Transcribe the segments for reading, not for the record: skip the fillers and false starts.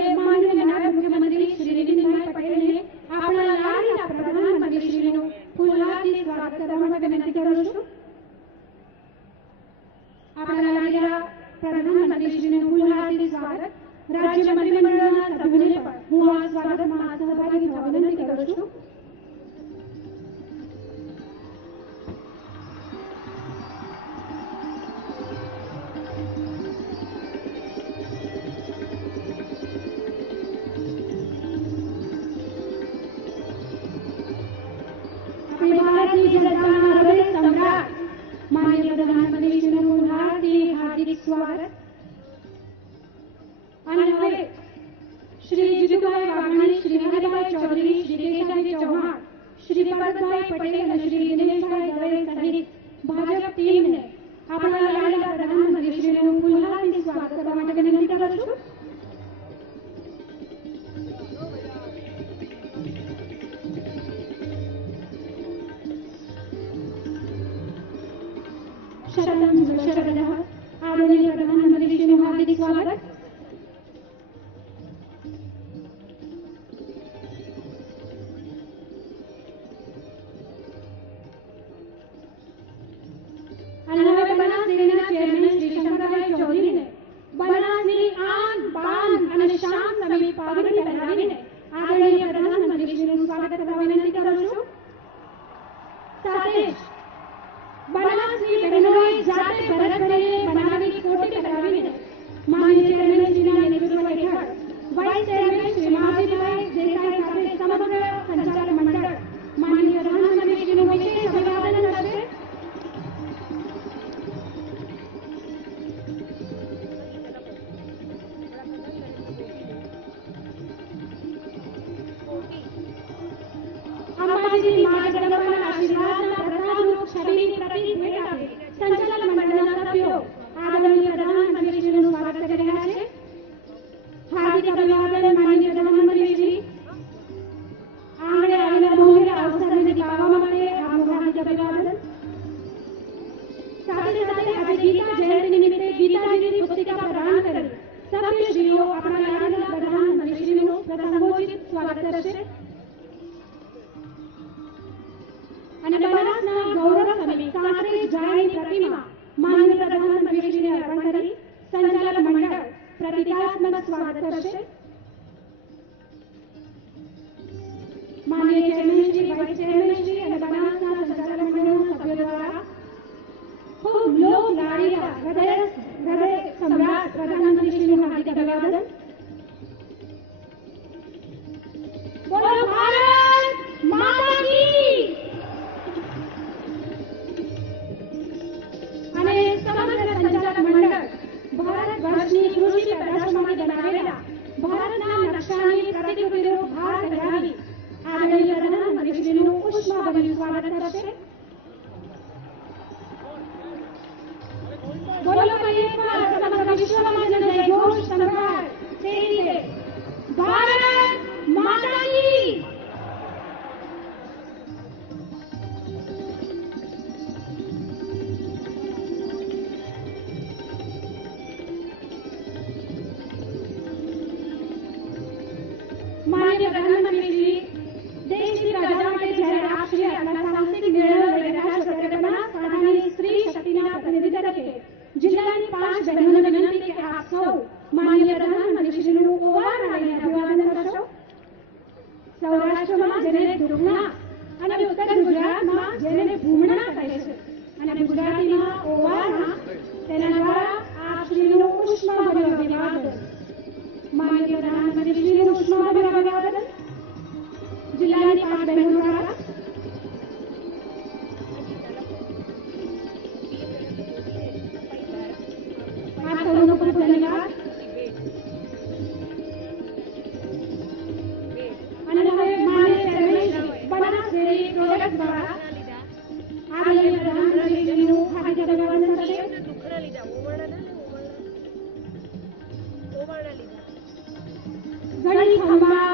હવે માનનીય નાયબ મુખ્યમંત્રી શ્રી નીતિનભાઈ પટેલને આપણા લાડીલા પ્રધાનમંત્રી શ્રીનું ફૂલહારથી સ્વાગત કરવા માટે વિનંતી કરું છું. આપણા લાડીલા પ્રધાનમંત્રી શ્રીનું ફૂલહારથી સ્વાગત. રાજ્ય મંત્રીમંડળના સભ્યોને પણ હું આ સ્વાગતમાં સહભાગી થવા વિનંતી કરું છું. भारतीय जनता हृदय सम्राट माननीय प्रधानमंत्री श्रीનું ફૂલહારથી હાર્દિક સ્વાગત. અને હવે શ્રી જીતુભાઈ વાઘાણી, શ્રી હરિભાઈ ચૌધરી, શ્રી કેશાજી ચૌહાણ, શ્રી પરબતભાઈ પટેલ અને શ્રી દિનેશભાઈ દવે સહિત ભાજપ ટીમને આપણા લાડીલા પ્રધાનમંત્રી શ્રીનું ફૂલહારથી સ્વાગત કરવા માટે વિનંતી કરું છું. शरणं शरणः आदरणीय प्रधानमंत्री श्रीનું हार्दिक स्वागत. અને હવે બનાસ ડેરીના ચેરમેન શ્રી શંકરભાઈ ચૌધરીને બનાસની આન બાન અને શાન સમી પાઘડી પહેરાવીને આદરણીય પ્રધાનમંત્રી શ્રીનું સ્વાગત કરવા વિનંતી કરું છું. સાથે જ બનાસની બહેનોએ જાતે ભરત ભરીને બનાવેલી કોટી પહેરાવીને માનનીય ચેરમેનશ્રીના નેતૃત્વ હેઠળ વાઇસ ચેરમેન શ્રી માવજીભાઈ દેસાઈ સાથે સમગ્ર સંચાલક મંડળ માનનીય પ્રધાનમંત્રીશ્રીનું વિશેષ અભિવાદન કરશે. અંબાજી મા જગદંબાના આશીર્વાદના પ્રતાપરૂપ છબીની પ્રતિક ભેટ આપી સંચાલક મંડળના સભ્યો આદરણીય પ્રધાનમંત્રી શ્રીનું સ્વાગત કરી રહ્યા છે. હાર્દિક અભિવાદન માનનીય પ્રધાનમંત્રી શ્રી. આંગણે આવેલા મોહેરા અવસરને દીપાવવા માટે આપનું હાર્દિક અભિવાદન. સાથે સાથે આજે ગીતા જયંતિ નિમિત્તે ગીતાજીની પુસ્તિકા પ્રદાન કરી સભ્યશ્રીઓ આપણા લાડીલા પ્રધાનમંત્રી શ્રીનું પ્રસંગોચિત સ્વાગત કરશે. અને બનાસના ગૌરવ સમી કાંકરેજ ગાયની પ્રતિમા માનનીય પ્રધાનમંત્રીશ્રીને અર્પણ કરી સંચાલક મંડળ પ્રતિકાત્મક સ્વાગત કરશે. માનનીય ચેરમેનશ્રી, વાઇસ ચેરમેનશ્રી અને બનાસના સંચાલક મંડળના સભ્યો દ્વારા ખૂબ લોક લાડીલા હૃદય સમ્રાટ પ્રધાનમંત્રીશ્રીનું હાર્દિક અભિવાદન. બોલો ભારત માતા કી. અને સમગ્ર સંચાલક મંડળ ભારત વર્ષની કૃષિ પેદાશોમાંથી બનાવેલા ભારતના નકશાની પ્રતિકૃતિનો ભાર પહેરાવી આદરણીય પ્રધાનમંત્રીશ્રીનું ઉષ્માભર્યું સ્વાગત કરશે. બોલો ફરી એકવાર સમગ્ર વિશ્વમાં જેનો જયઘોષ સંભળાય તે રીતે ભારત માતા કી. माननीय प्रधानमंत्री श्री, देशની પ્રજા માટે જ્યારે આપ શ્રી આટલા સાહસિક નિર્ણયો લઈ રહ્યા છો ત્યારે બનાસકાંઠાની સ્ત્રી શક્તિના પ્રતિનિધિ તરીકે જિલ્લાની 5 બહેનોને વિનંતી કે આપ સૌ માનનીય પ્રધાનમંત્રી શ્રીનું ઓવારણા લઈને અભિવાદન કરશો. સૌરાષ્ટ્રમાં જેને ધ્રુવના અને ઉત્તર ગુજરાતમાં જેને ભૂમણા કહે છે અને ગુજરાતીમાં ઓવારણા, તેના દ્વારા આપ શ્રીનું ઉષ્માભર્યું અભિવાદન. माननीय प्रधानमंत्री श्रीનું ઉષ્માભર્યું અભિવાદન જિલ્લાની 5 બહેનો દ્વારા. આપ સૌનો ખૂબ ધન્યવાદ. અને હવે માનનીય ચેરમેન બનાસ ડેરી પ્રોડક્ટ દ્વારા આદરણીય પ્રધાનમંત્રી શ્રીનું હાર્દિક અભિવાદન કરશે. ઘણી ખંભા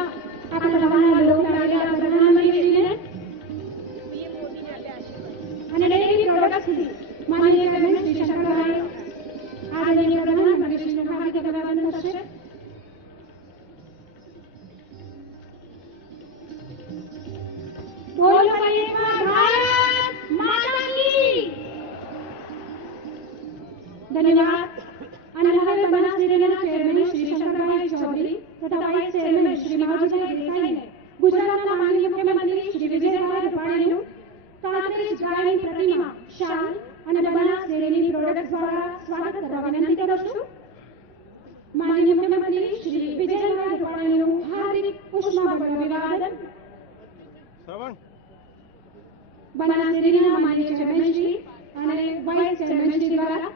ગાયની પ્રતિમા, શાલ અને બનાસ ડેરીની પ્રોડક્ટ દ્વારા સ્વાગત કરવા વિનંતી કરું છું. માનનીય મુખ્યમંત્રી શ્રી વિજયભાઈ રૂપાણીનું હાર્દિક પુષ્પાંજલિ અભિવાદન. બનાસ ડેરીના માનનીય ચેરમેનશ્રી અને વાઇસ ચેરમેનશ્રી દ્વારા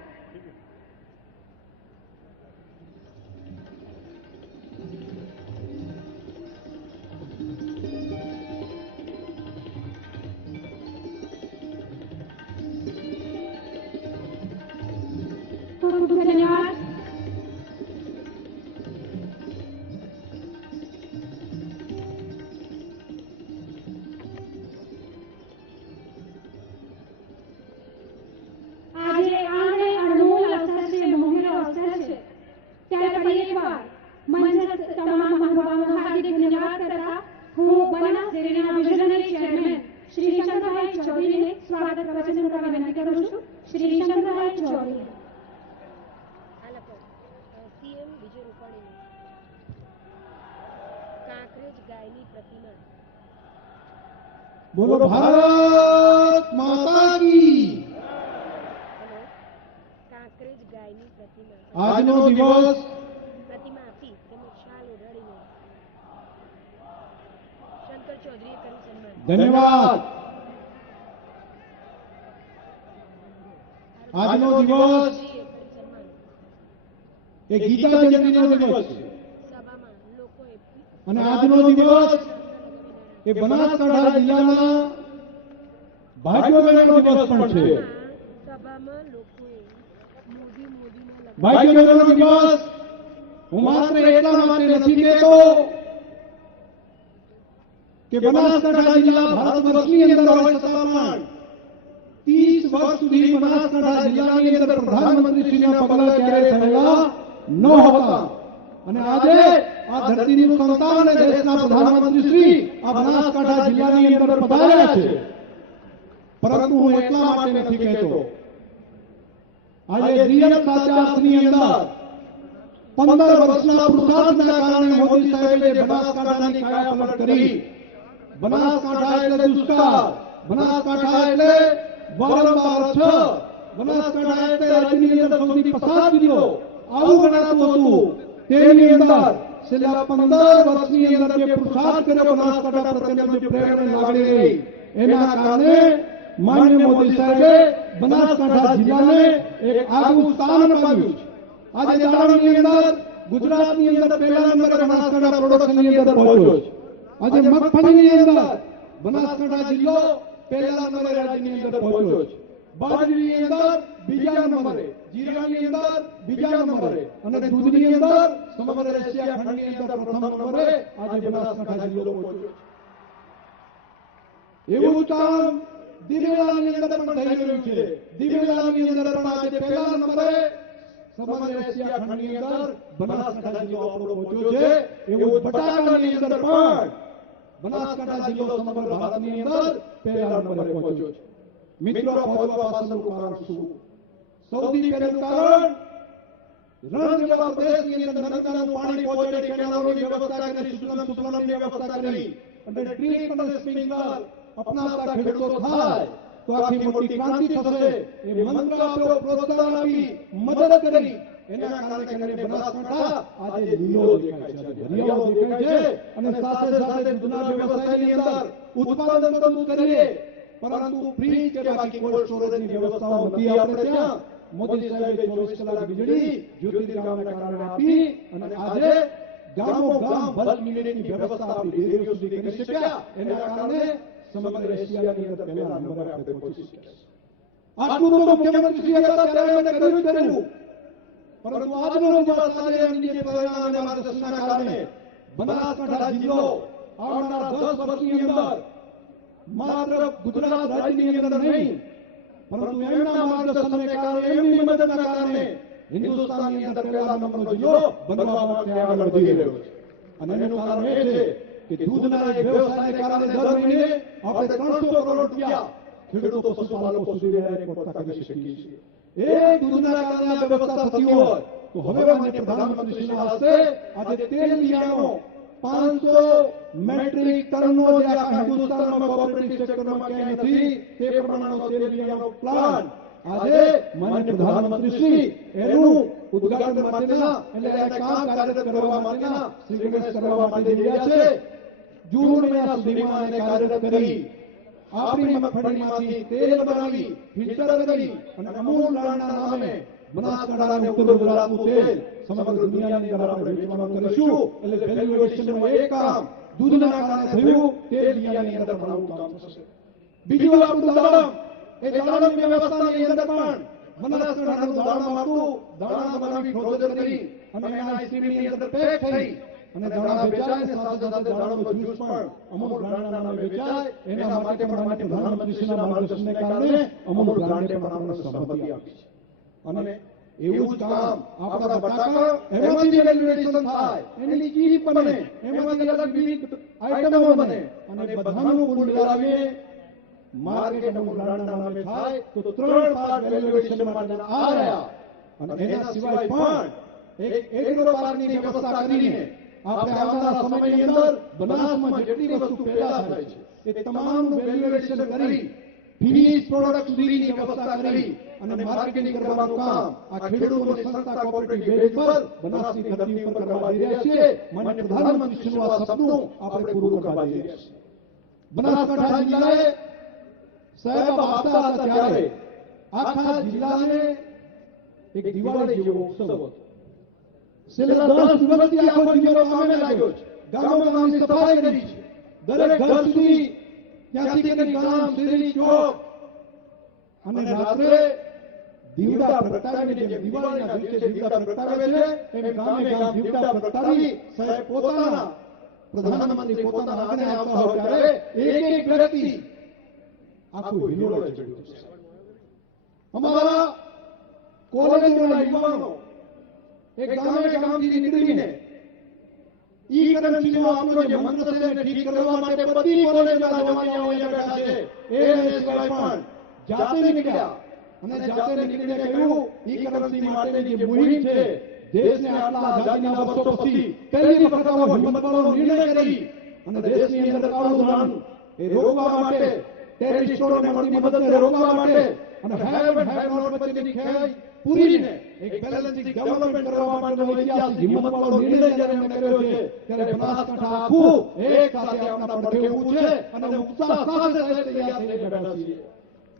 ખૂબ ખૂબ ધન્યવાદ. આજે આંગણે અણમોલ અવસર છે, મોહનો અવસર છે, ત્યારે ફરી એકવાર મંચસ્થ તમામ મહાનુભાવોનો હાર્દિક ધન્યવાદ કરતા હું બનાસ ડેરીના વિઝનરી ચેરમેન શ્રી શંકરભાઈ ચૌધરીને સ્વાગત પ્રવચન કરવા વિનંતી કરું છું. શ્રી શંકરભાઈ ચૌધરી. સીએમ વિજય રૂપાણી કાંકરેજ ગાયની પ્રતિમા. બોલો ભારત માતા કી. હેલો, કાંકરેજ ગાયની પ્રતિમા આજનો દિવસ પ્રતિમા આપી તેમજ શાલ ઓઢાડીને શંકર ચૌધરીએ કર્યું સન્માન. ધન્યવાદ. આજનો દિવસ ચૌધરીએ કર્યું સન્માન. એ ગીતા જયંતિનો દિવસ છે સભામાં લોકોએ અને આજનો દિવસ એ બનાસકાંઠા જિલ્લાના ભાગ્યોબેનનો દિવસ પણ છે. સભામાં લોકોએ મોદીના લગ્ન ભાગ્યોબેનનો દિવસ હું માત્ર એટલા માટે નથી કહેતો કે બનાસકાંઠા જિલ્લા ભારત વર્ષની અંદર હોય છતાં પણ 30 વર્ષ સુધી બનાસકાંઠા જિલ્લાની અંદર પ્રધાનમંત્રીશ્રીના પગલા ક્યારે થયેલા ન હતા અને આજે આ ધરતીનું સંતાન અને દેશના પ્રધાનમંત્રીશ્રી આ બનાસકાંઠા જિલ્લાની અંદર પધાર્યા છે. પરંતુ હું એટલા માટે નથી કહેતો. આજે રિયલ સાચા અર્થની અંદર 15 વર્ષના પુરુષાર્થના કારણે મોદી સાહેબે જે બનાસકાંઠાની કાયાપલટ કરી. બનાસકાંઠા એટલે દુષ્કાળ, બનાસકાંઠા એટલે વારંવાર છ, બનાસકાંઠા એટલે રાજ્યની અંદર સૌથી પછાત જિલ્લો આવું ગણાતું હતું. તેની અંદર છેલ્લા 15 વર્ષની અંદર જે પુરુષાર્થ કર્યો બનાસકાંઠા પ્રત્યેનો જે પ્રેમ અને લાગણી રહી એના કારણે માનનીય મોદી સાહેબે બનાસકાંઠા જિલ્લાને એક આગવું સ્થાન અપાવ્યું છે. આજે દાણમની અંદર ગુજરાતની અંદર પહેલા નંબરે બનાસકાંઠા પ્રોડક્શનની અંદર પહોંચ્યો છે. આજે મગફળીની અંદર બનાસકાંઠા જિલ્લો પહેલા નંબરે રાજ્યની અંદર પહોંચ્યો છે. બાજરીની અંદર બીજા નંબરે, જીરાની અંદર બીજા નંબરે અને દૂધની અંદર સમગ્ર એશિયા ખંડની અંદર પ્રથમ નંબરે આજે બનાસકાંઠા જિલ્લો પહોંચ્યો છે. એવું કામ દિવેલાની અંદર પણ થઈ રહ્યું છે. દિવેલાની અંદર પણ આજે પહેલા નંબરે સમગ્ર એશિયા ખંડની અંદર બનાસકાંઠા જિલ્લો આપણો પહોંચ્યો છે. એવું બટાકાની અંદર પણ બનાસકાંઠા જિલ્લો સમગ્ર ભારતની અંદર પહેલા નંબરે પહોંચ્યો છે. મિત્રો, પહોંચવા પાછળનું કારણ શું? સૌથી પહેલું કારણ રણ જેવા પ્રદેશની અંદર નર્મદાનું પાણી પહોંચાડી કેનાલોની વ્યવસ્થા કરી, સુજલામ વ્યવસ્થા કરી અને ડ્રીપ અને સ્પ્રિંકલર અપનાવતા ખેડૂતો થાય તો આખી મોટી ક્રાંતિ થશે. એ મંત્ર આપ્યો, પ્રોત્સાહન આપી, મદદ કરી. એના કારણે બનાસકાંઠા આજે લીલો દેખાય છે, હરિયાળો દેખાય છે અને સાથે સાથે દૂધના વ્યવસાયની અંદર ઉત્પાદન તો કરીએ પરંતુ ફ્રીજ કે બાકી કોલ્ડ સ્ટોરેજની વ્યવસ્થાઓ નથી આપણે ત્યાં. મોદી સાહેબે 24 કલાક વીજળી જ્યોતિર્ગામના કારણે આપી અને આજે ગામો ગામ 10 મિનિટની વ્યવસ્થા આપી ડેરીઓ સુધી કરી શક્યા. એના કારણે સમગ્ર એશિયાની અંદર પહેલા નંબરે આપણે પહોંચી શક્યા. આટલું તો મુખ્યમંત્રીશ્રીએ ત્યારે અમે કર્યું પરંતુ આજનો દિવસ આજે એમની પ્રેરણા અને માર્ગદર્શનના કારણે બનાસકાંઠા જિલ્લો આવનારા 10 વર્ષની અંદર માત્ર ગુજરાત રાજ્યની અંદર નહીં પરંતુ એમના માર્ગદર્શનને કારણે, એમની મદદના કારણે હિન્દુસ્તાનની અંદર પહેલા નંબરનો જિલ્લો બનવા માટે આગળ વધી રહ્યો છે. અને એનું કારણ એ છે કે દૂધના એક વ્યવસાયને કારણે દર મહિને આપણે 300 કરોડ રૂપિયા ખેડૂતો, પશુપાલકો સુધી પહોંચતા કરી શકીએ છીએ. એ દૂધના કારણે આ વ્યવસ્થા થતી હોય તો હવે માન્ય પ્રધાનમંત્રીશ્રીના હસ્તે આજે તેલ બિયારણો 500 મેટ્રિક ટનનો જે આખા હિન્દુસ્તાનમાં કોઓપરેટિવ સેક્ટરમાં ક્યાંય નથી તે પ્રમાણેનો તેલ વિયાનો પ્લાન આજે માનનીય પ્રધાનમંત્રી શ્રી એનું ઉદ્ઘાટન માટેના એટલે એના કામ કાર્યરત કરવા માટેના શ્રી ગણેશ કરવા માટે જઈ રહ્યા છે. જૂન મહિના સુધીમાં એને કાર્યરત કરી આપણી મગફળીમાંથી તેલ બનાવી ફિલ્ટર કરી અને અમૂલ બ્રાન્ડના નામે બનાસકાંઠા અને ઉત્તર ગુજરાતનું તેલ સમગ્ર દુનિયાની અંદર આપણે વેચવાનું કરીશું. એટલે વેલ્યુ એડિશનમાં એક કામ દૂધના કારણે થયું, તેલ દુનિયાની અંદર બનાવવાનું કામ થશે. બીજું આપણું દાડમ, એ દાડમની વ્યવસ્થાની અંદર પણ બનાસકાંઠાનું દાડમ હતું, દાણા બનાવી ફ્રોઝન કરી અને એના આઈસ્ક્રીમની અંદર પેક થઈ અને દાણા વેચાય ને સાથે સાથે દાડમનો જ્યુસ પણ અમૂલ બ્રાન્ડના નામે વેચાય. એના માટે પણ માનનીય પ્રધાનમંત્રીશ્રીના માર્ગદર્શનને કારણે અમૂલ બ્રાન્ડે પણ આપણને સંમતિ આપી છે. અને એવું જ કામ આપણા બટાકા એમાંથી વેલ્યુએશન થાય, એની ચીજ બને, એમાંથી અલગ વિવિધ આઈટમો બને અને બધાનું કુલ મિલાવીએ માર્કેટ અમૂલ બ્રાન્ડના નામે થાય તો 3 પાર્ટ વેલ્યુએશન માટે આ રહ્યા. અને એના સિવાય પણ એક એગ્રો પાર્કની વ્યવસ્થા કરીને આપણે આવનારા સમયની અંદર બનાસમાં જેટલી વસ્તુ પેદા થાય છે એ તમામનું વેલ્યુએશન કરી ફિનિશ પ્રોડક્ટ સુધીની વ્યવસ્થા કરી અને માર્કેટિંગ કરવાનું કામ આ ખેડૂતોની સંસ્થા કોઓપરેટિવ બેઝ પર બનાસની ધરતી ઉપર કરવા જઈ રહ્યા છીએ. માનનીય પ્રધાનમંત્રીશ્રીનું આ સપનું આપણે પૂરું કરવા જઈ રહ્યા છીએ. બનાસકાંઠા જિલ્લાએ સાહેબ આપતા હતા ત્યારે આખા જિલ્લાને એક દિવાળી જેવો ઉત્સવ હતો. છેલ્લા 10 દિવસથી આખો જિલ્લો કામે લાગ્યો છે, ગામોની સફાઈ કરી છે, દરેક ઘર સુધી ત્યાંથી કરી ગામ શેરી ચોક અને રાત્રે દીવડા પ્રગટાવીને જેમ દિવાળીના દિવસે દીવડા પ્રગટાવે છે એમ ગામે ગામ દીવડા પ્રગટાવી સાહેબ પોતાના પ્રધાનમંત્રી પોતાના આંગણે આવતા હોય ત્યારે એક એક વ્યક્તિ આખું હિલોળે ચડ્યું છે. અમારા કોલેજના યુવાનો એક ગામે ગામથી નીકળીને ઈ કરન્સીનો આપણો જે મંત્ર છે એને ઠીક કરવા માટે બધી કોલેજના જવાનીઓ અહીંયા બેઠા છે. એ સિવાય પણ જાતે નીકળ્યા અને જાતે નીકળીને કહ્યું ઈ કરન્સી માટેની જે મુહિમ છે દેશને આટલા આઝાદીના વર્ષો પછી પહેલી વખત આવો હિંમતવાળો નિર્ણય કરી અને દેશની અંદર કાળું ધન એ રોકવા માટે, ટેરરિસ્ટોને મળતી મદદને રોકવા માટે અને હેવ એન્ડ હેવ નોટ વચ્ચેની ખેંચ પૂરીને એક બેલેન્સિંગ ડેવલપમેન્ટ કરવા માટેનો ઐતિહાસિક હિંમતવાળો નિર્ણય જ્યારે એમણે કર્યો છે ત્યારે બનાસકાંઠા આખું એક સાથે આપણા પડખે ઊભું છે અને ઉત્સાહ સાથે તૈયાર થઈને બેઠા છીએ.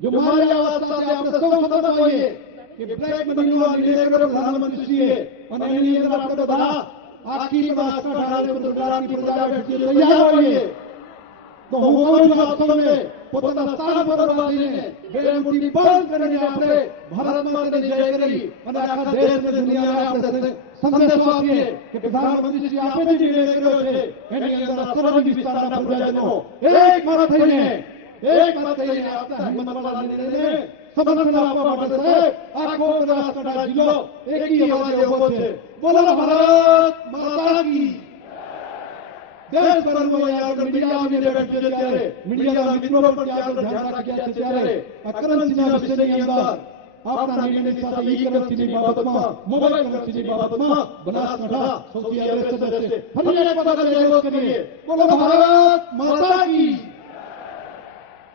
જો મારી આ વાત સાથે આપણે સૌ સતત હોઈએ કે બ્લેક મનીનો નિર્ણય કર્યો પ્રધાનમંત્રીશ્રીએ અને એની અંદર આપણે બધા આખી બનાસકાંઠા અને ગુજરાતની પ્રજા બેઠી તૈયાર હોઈએ તો હું કહું છું આપ સૌને પોતાના સ્થાન પર બાંધીને બે મુઠ્ઠી બંધ કરીને આપણે ભારત માતાને જય કરી અને આખા દેશ અને દુનિયાને આપણે સંદેશો આપીએ કે પ્રધાનમંત્રીશ્રી આપે જે નિર્ણય કર્યો છે એની અંદર સરહદી વિસ્તારના પ્રજાજનો એકમાં થઈને આપણા હિંમતવાળા નિર્ણયને સમર્થન આપવા માટે સાહેબ આખો બનાસકાંઠા જિલ્લો એકી અવાજે ઉભો છે. બોલો ભારત માતા કી. દેશભરમાં અહીંયા મીડિયા આવીને બેઠી છે ત્યારે મીડિયાના મિત્રો પણ ત્યાં ધ્યાન રાખ્યા છે ત્યારે આ કરન્સીના વિષયની અંદર આપણા નિર્ણયની સાથે ઈ કરન્સીની બાબતમાં, મોબાઈલ કરન્સીની બાબતમાં બનાસકાંઠા સૌથી અગ્રેસર રહેશે. ફરી એક વખત જયઘોષ કરીએ, બોલો ભારત માતા કી.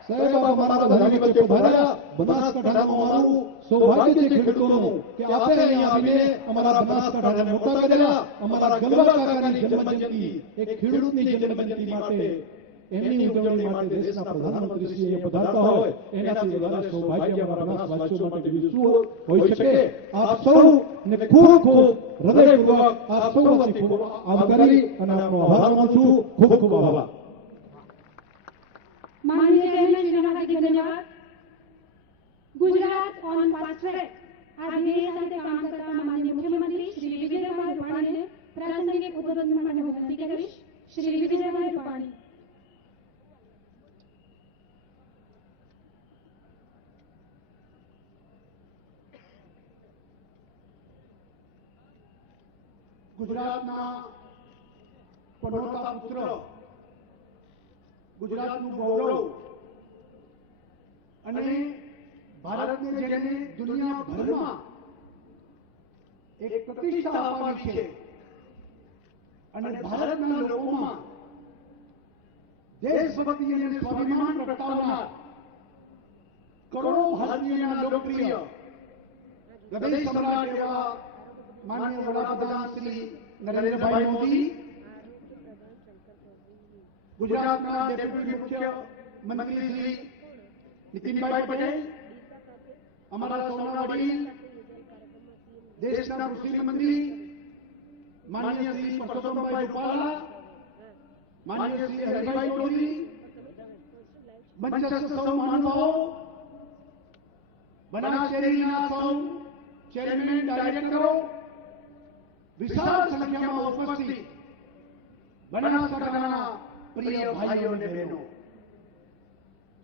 સાહેબ અમારા બધાની વચ્ચે પધાર્યા. બનાસકાંઠાનું અમારું સૌભાગ્ય છે ખેડૂતોનું કે આપણે અહીંયા આવીને અમારા બનાસકાંઠાને મોટા કર્યા. અમારા ગલવા કાકાની જન્મજયંતિ એક ખેડૂતની જન્મજયંતિ માટે એમની ઉજવણી માટે દેશના પ્રધાનમંત્રીશ્રી અહીંયા પધારતા હોય એનાથી વધારે સૌભાગ્ય અમારા બનાસવાસીઓ માટે બીજું શું હોઈ શકે. આપ સૌને ખૂબ ખૂબ હૃદયપૂર્વક આપ સૌ વતી ખૂબ આભારી અને આપનો આભાર માનું છું. ખૂબ ખૂબ આભાર. माननीय चेयरमैन श्री हार्दिक धन्यवाद. गुजरात ऑन फास्ट ट्रैक આ ધ્યેય સાથે કામ કરતા માનનીય મુખ્યમંત્રી શ્રી વિજયભાઈ રૂપાણીને પ્રાસંગિક ઉદ્બોધન માટે હું વિનંતી કરીશ. શ્રી વિજયભાઈ રૂપાણી. ગુજરાતના પનોતા પુત્ર, ગુજરાતનું ગૌરવ અને ભારતને જેને દુનિયાભરમાં એક પ્રતિષ્ઠા અપાવી છે અને ભારતના લોકોમાં દેશભક્તિ અને સ્વાભિમાન પ્રગટાવનાર કરોડો ભારતીયોના લોકપ્રિય હૃદય સમ્રાટ એવા માનનીય વડાપ્રધાન શ્રી નરેન્દ્રભાઈ મોદી, ગુજરાતના ડેપ્યુટી મુખ્યમંત્રી શ્રી નીતિનભાઈ પટેલ, અમારા સૌના વડીલ દેશના કૃષિ મંત્રી માનનીય શ્રી પરસોત્તમભાઈ રૂપાલા, માનનીય શ્રી હરિભાઈ ચૌધરી, મંચસ્થ સૌ મહાનુભાવો, બનાસ ડેરીના સૌ ચેરમેન, ડાયરેક્ટરો, વિશાળ સંખ્યામાં ઉપસ્થિત બનાસકાંઠાના પ્રિય ભાઈઓ અને બહેનો,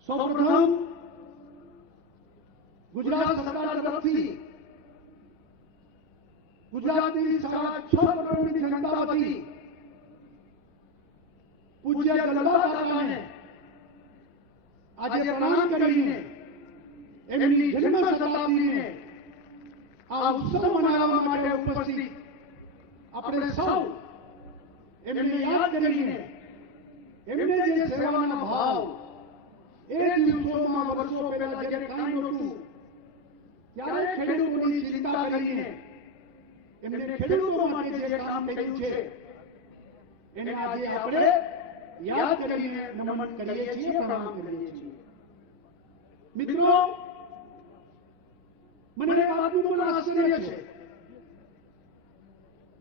સૌપ્રથમ ગુજરાત સરકાર તરફથી ગુજરાતની 6.5 કરોડની જનતા વતી પૂજ્ય દલવા કાકાને આજે પ્રણામ કરીને એમની જન્મ શતાબ્દીને આ ઉત્સવ મનાવવા માટે ઉપસ્થિત આપણે સૌ એમને યાદ કરીને એમને જે સેવાના ભાવ એ દિવસોમાં વર્ષો પહેલા જ્યારે કાંઈ નહોતું ત્યારે ખેડૂતોની ચિંતા કરીને એમને ખેડૂતો માટે જે કામ કર્યું છે એને આજે આપણે યાદ કરીને નમન કરીએ છીએ, પ્રણામ કરીએ છીએ. મિત્રો, મને એક વાતનું પણ આશ્ચર્ય છે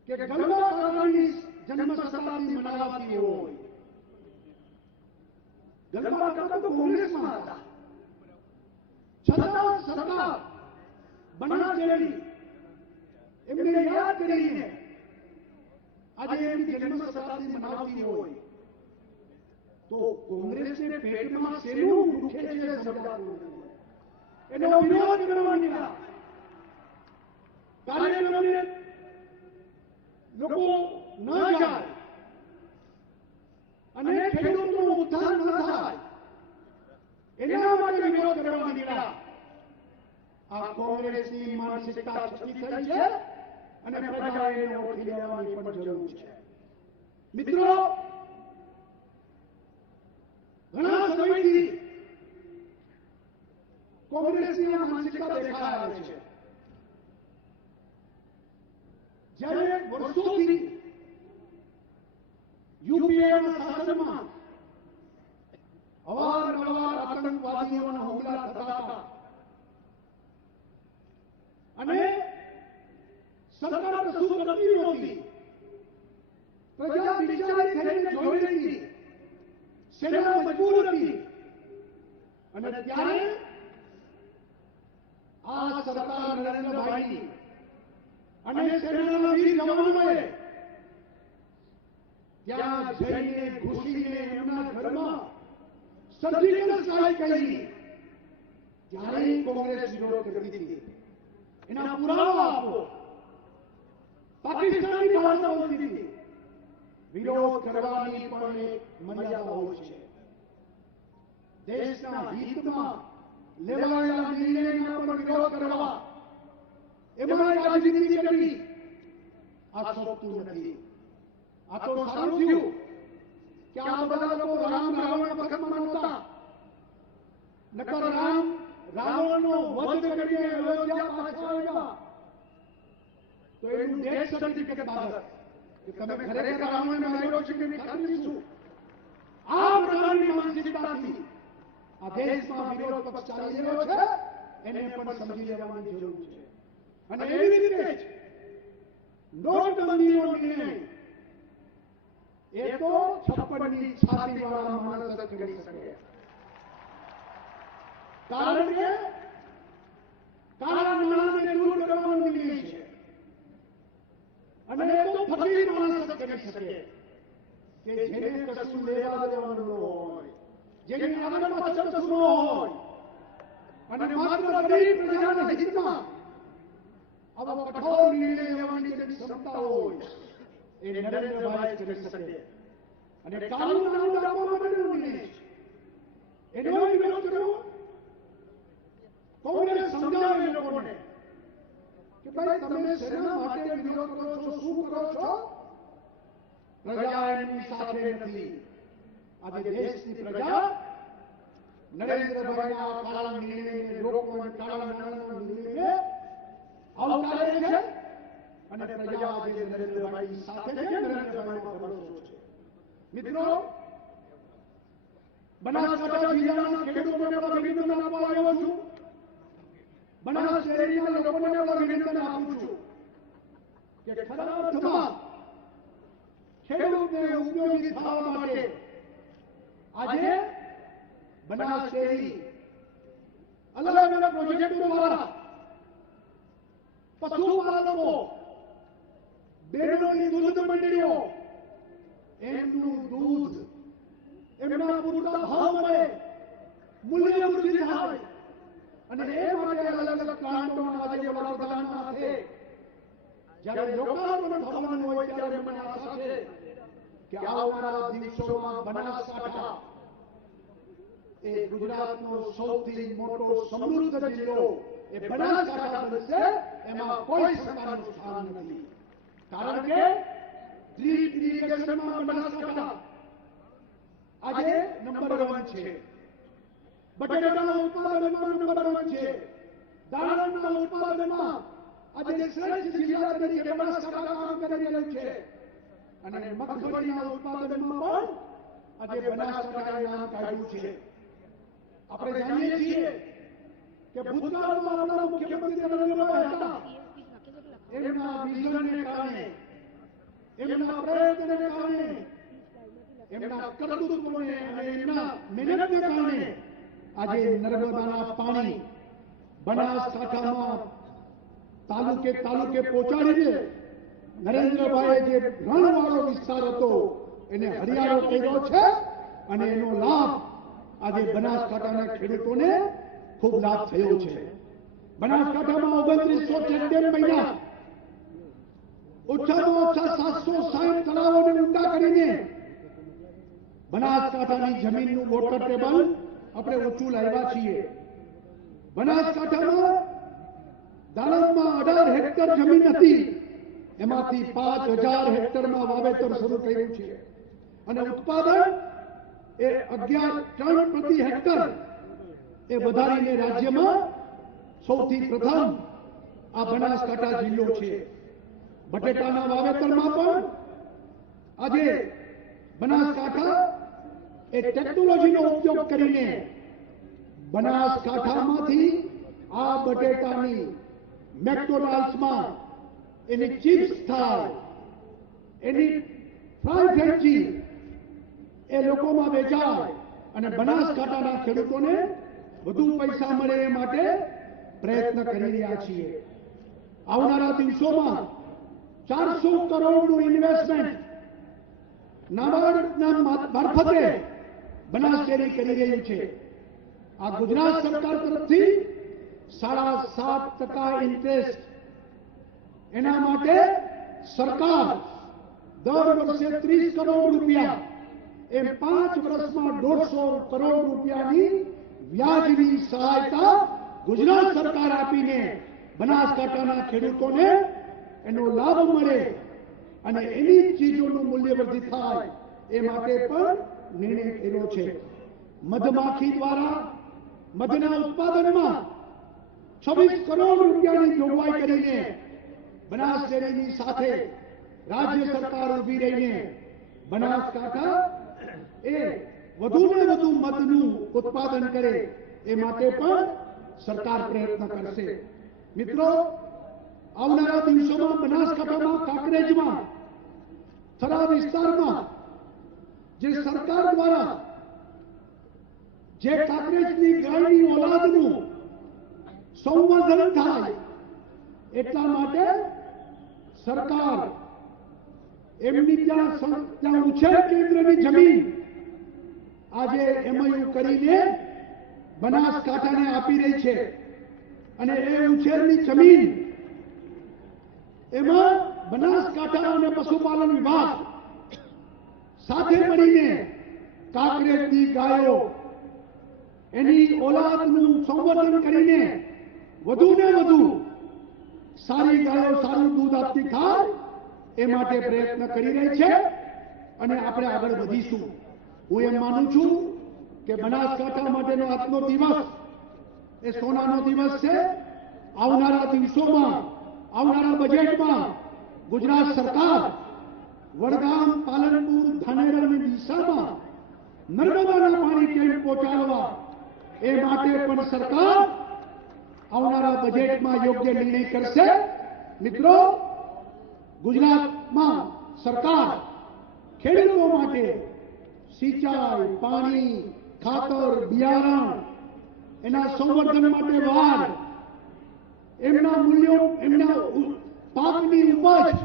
કે દલવા કાકાની જન્મ શતાબ્દી મનાવાતી હોય, દલવા કાકા તો કોંગ્રેસમાં હતા, છતાં સરકાર બનાસ ડેરી એમને યાદ કરીને આજે એમની જન્મ શતાબ્દી મનાવતી હોય તો કોંગ્રેસને પેટમાં શેનું દુખે છે સમજાતું નથી. એનો વિરોધ કરવાની કાર્યક્રમને લોકો ન જાય અને ખેડૂતોનો ઉદ્ધાર ન થાય એના માટે વિરોધ કરવા માંડ્યા. આ કોંગ્રેસની માનસિકતા છતી થઈ છે અને પ્રજાએ એને ઓળખી લેવાની પણ જરૂર છે. મિત્રો, ઘણા સમયથી કોંગ્રેસની આ માનસિકતા દેખાઈ આવે છે. જ્યારે વર્ષોથી યુપીએના શાસનમાં અવારનવાર આતંકવાદીઓના હુમલા થતા હતા અને સરકાર કશું કરતી નહોતી, પ્રજા બિચારી થઈને જોઈ રહી હતી, સેના મજબૂર હતી અને ત્યારે આ સરકાર નરેન્દ્રભાઈ અને સેનાના વીર જવાનોએ ત્યાં જઈને ઘૂસીને એમના ઘરમાં સર્જિકલ સ્ટ્રાઇક કરી. ત્યારે કોંગ્રેસ વિરોધ કરતી હતી. એના પુરાવા આપો. પાકિસ્તાનની ભાષા બોલતી હતી. વિરોધ કરવાની પણ એક મર્યાદા હોય છે. દેશના હિતમાં લેવાયેલા નિર્ણયના પણ વિરોધ કરવા, એમાં રાજનીતિ કરવી આ શોભતું નથી. આ તો સારું થયું કે આ બધા લોકો રામ રાવણ વખતમાં નહોતા, નકર રામ રાવણનો વધ કરીને અયોધ્યા પાછા આવ્યા તો એનું ડેથ સર્ટિફિકેટ બાબત કે તમે ખરેખર રાવણને માર્યો છે કે નહીં ખાતરીશું. આ પ્રકારની માનસિકતાથી આ દેશમાં વિરોધ પક્ષ ચાલી રહ્યો છે, એને પણ સમજી લેવાની જરૂર છે. અને એવી રીતે જ નોટબંધીનો નિર્ણય એ તો 56ની છાતીવાળા માણસ જ કરી શકે. કારણ કે કાળા નાણાંને દૂર કરવાનો નિર્ણય છે અને એ તો ફકીર માણસ જ કરી શકે કે જેને કશું લેવા દેવાનું ન હોય, જેની આગળ પાછળ કશું ન હોય અને માત્ર ગરીબ પ્રજાના હિતમાં આવા કઠોર નિર્ણય લેવાની જેની ક્ષમતા હોય એ નરેન્દ્રભાઈ કરી શકે. અને કાનૂન લાગુ આપવા માટેનો નિર્ણય છે, એનો વિરોધ કરવો. કોંગ્રેસ સમજાવે લોકોને કે ભાઈ તમે શેના માટે વિરોધ કરો છો, શું કરો છો? પ્રજા એમની સાથે નથી, આજે દેશની પ્રજા નરેન્દ્રભાઈના કાળા નિર્ણયને રોકવા અને કાળા નાણાંના નિર્ણયને આવકારે છે અને પ્રજા આજે નરેન્દ્રભાઈ સાથે છે, નરેન્દ્રભાઈમાં ભરોસો છે. મિત્રો, બનાસકાંઠા જિલ્લાના ખેડૂતોને પણ અભિનંદન આપવા આવ્યો છું. બનાસ ડેરીના લોકોને પણ અભિનંદન આપું છું કે ખરા અર્થમાં ખેડૂતને ઉપયોગી થવા માટે આજે બનાસ ડેરી અલગ અલગ પ્રોજેક્ટો દ્વારા પશુપાલકો, બહેનોની દૂધ મંડળીઓ એમનું દૂધ એમના પૂરતા ભાવ મળે, મૂલ્ય વૃદ્ધિ થાય અને એ માટે અલગ અલગ પ્લાન્ટોના આજે વડાપ્રધાનના હાથે જ્યારે લોકાર્પણ થવાનું હોય ત્યારે મને આશા છે કે આવનારા દિવસોમાં બનાસકાંઠા એ ગુજરાતનો સૌથી મોટો સમૃદ્ધ જિલ્લો એ બનાસકાંઠા બનશે. એમાં કોઈ શંકાનું સ્થાન નથી. કારણ કે ડ્રીપ ઇરિગેશનમાં બનાસકાંઠા આજે નંબર 1 છે. બટેટાના ઉત્પાદનમાં નંબર 1 છે. દાળના ઉત્પાદનમાં આજે શ્રેષ્ઠ જિલ્લા તરીકે બનાસકાંઠા કામ કરી રહ્યું છે અને મગફળીના ઉત્પાદનમાં પણ આજે બનાસકાંઠાએ નામ કાઢ્યું છે. આપણે જાણીએ છીએ કે ભૂતકાળમાં આપણા મુખ્યમંત્રી નરેન્દ્રભાઈ હતા. એમના વિઝનને કારણે, એમના પ્રયત્નને કારણે, એમના કર્તૃત્વને અને એમના મહેનતને કારણે આજે નર્મદાના પાણી બનાસકાંઠામાં તાલુકે તાલુકે પહોંચાડીને નરેન્દ્રભાઈએ જે રણવાળો વિસ્તાર હતો એને હરિયાળો કર્યો છે અને એનો લાભ આજે બનાસકાંઠાના ખેડૂતોને ખૂબ લાભ થયો છે. બનાસકાંઠામાં 2900 ચેકડેમ બન્યા. ઓછામાં ઓછા 760 તળાવોને ઊંડા કરીને બનાસકાંઠાની જમીનનું વોટર ટેબલ આપણે ઊંચું લાવ્યા છીએ. બનાસકાંઠામાં દાણમમાં 18 હેક્ટર જમીન હતી, એમાંથી 5000 હેક્ટરમાં વાવેતર શરૂ કર્યું છે અને ઉત્પાદન એ 11 ટન પ્રતિ હેક્ટર એ વધારીને રાજ્યમાં સૌથી પ્રથમ આ બનાસકાંઠા જિલ્લો છે. બટેટાના વાવેતરમાં પણ આજે બનાસકાંઠા એ ટેકનોલોજીનો ઉપયોગ કરીને બનાસકાંઠામાંથી આ બટેટાની મેકડોનાલ્ડ્સમાં એની ચિપ્સ થાય, એની ફ્રાય ફ્રેન્ચી એ લોકોમાં વેચાય અને બનાસકાંઠાના ખેડૂતોને વધુ પૈસા મળે એ માટે પ્રયત્ન કરી રહ્યા છીએ. આવનારા દિવસોમાં 400 કરોડનું ઇન્વેસ્ટમેન્ટ નાબાર્ડના મારફતે બનાસ ડેરી કરી રહ્યું છે. આ ગુજરાત સરકાર તરફથી 7.5% ઇન્ટરેસ્ટ. એના માટે સરકાર દર વર્ષે 30 કરોડ રૂપિયા એમ 5 વર્ષમાં 150 કરોડ રૂપિયાની વ્યાજની સહાયતા ગુજરાત સરકાર આપીને બનાસકાંઠાના ખેડૂતોને એનો લાભ મળે અને એની ચીજોનું મૂલ્ય વૃદ્ધિ થાય એ માટે પણ નિર્ણય કર્યો છે. મધમાખી દ્વારા મધના ઉત્પાદનમાં 26 કરોડ રૂપિયાની જોગવાઈ કરીને બનાસ ડેરીની સાથે રાજ્ય સરકાર ઉભી રહીને બનાસકાંઠા એ વધુને વધુ મધનું ઉત્પાદન કરે એ માટે પણ સરકાર પ્રયત્ન કરશે. મિત્રો, આવનારા દિવસોમાં બનાસકાંઠામાં કાંકરેજમાં થરા વિસ્તારમાં જે સરકાર દ્વારા જે કાંકરેજની ગાયની ઓલાદનું સંવર્ધન થાય એટલા માટે સરકાર એમની ત્યાં ઉછેર કેન્દ્રની જમીન આજે MOU કરીને બનાસકાંઠાને આપી રહી છે અને એ ઉછેરની જમીન એમાં બનાસકાંઠા અને પશુપાલન વિભાગ સાથે મળીને કાંકરેજની ગાયો એની ઓલાદનું સંવર્ધન કરીને વધુને વધુ સારી ગાયો સારું દૂધ આપતી થાય એ માટે પ્રયત્ન કરી રહી છે અને આપણે આગળ વધીશું. હું એમ માનું છું કે બનાસકાંઠા માટેનો આજનો દિવસ એ સોનાનો દિવસ છે. આવનારા દિવસોમાં, આવનારા બજેટમાં ગુજરાત સરકાર વડગામ, પાલનપુર, ધાનેરાની દિશામાં નર્મદાના પાણી કેમ પહોંચાડવા એ માટે પણ સરકાર આવનારા બજેટમાં યોગ્ય નિર્ણય કરશે. મિત્રો, ગુજરાતમાં સરકાર ખેડૂતો માટે સિંચાઈ, પાણી, ખાતર, બિયારણ, એના સંવર્ધન માટે વાડ, એમના મૂલ્યો, એમના પાકની ઉપજ,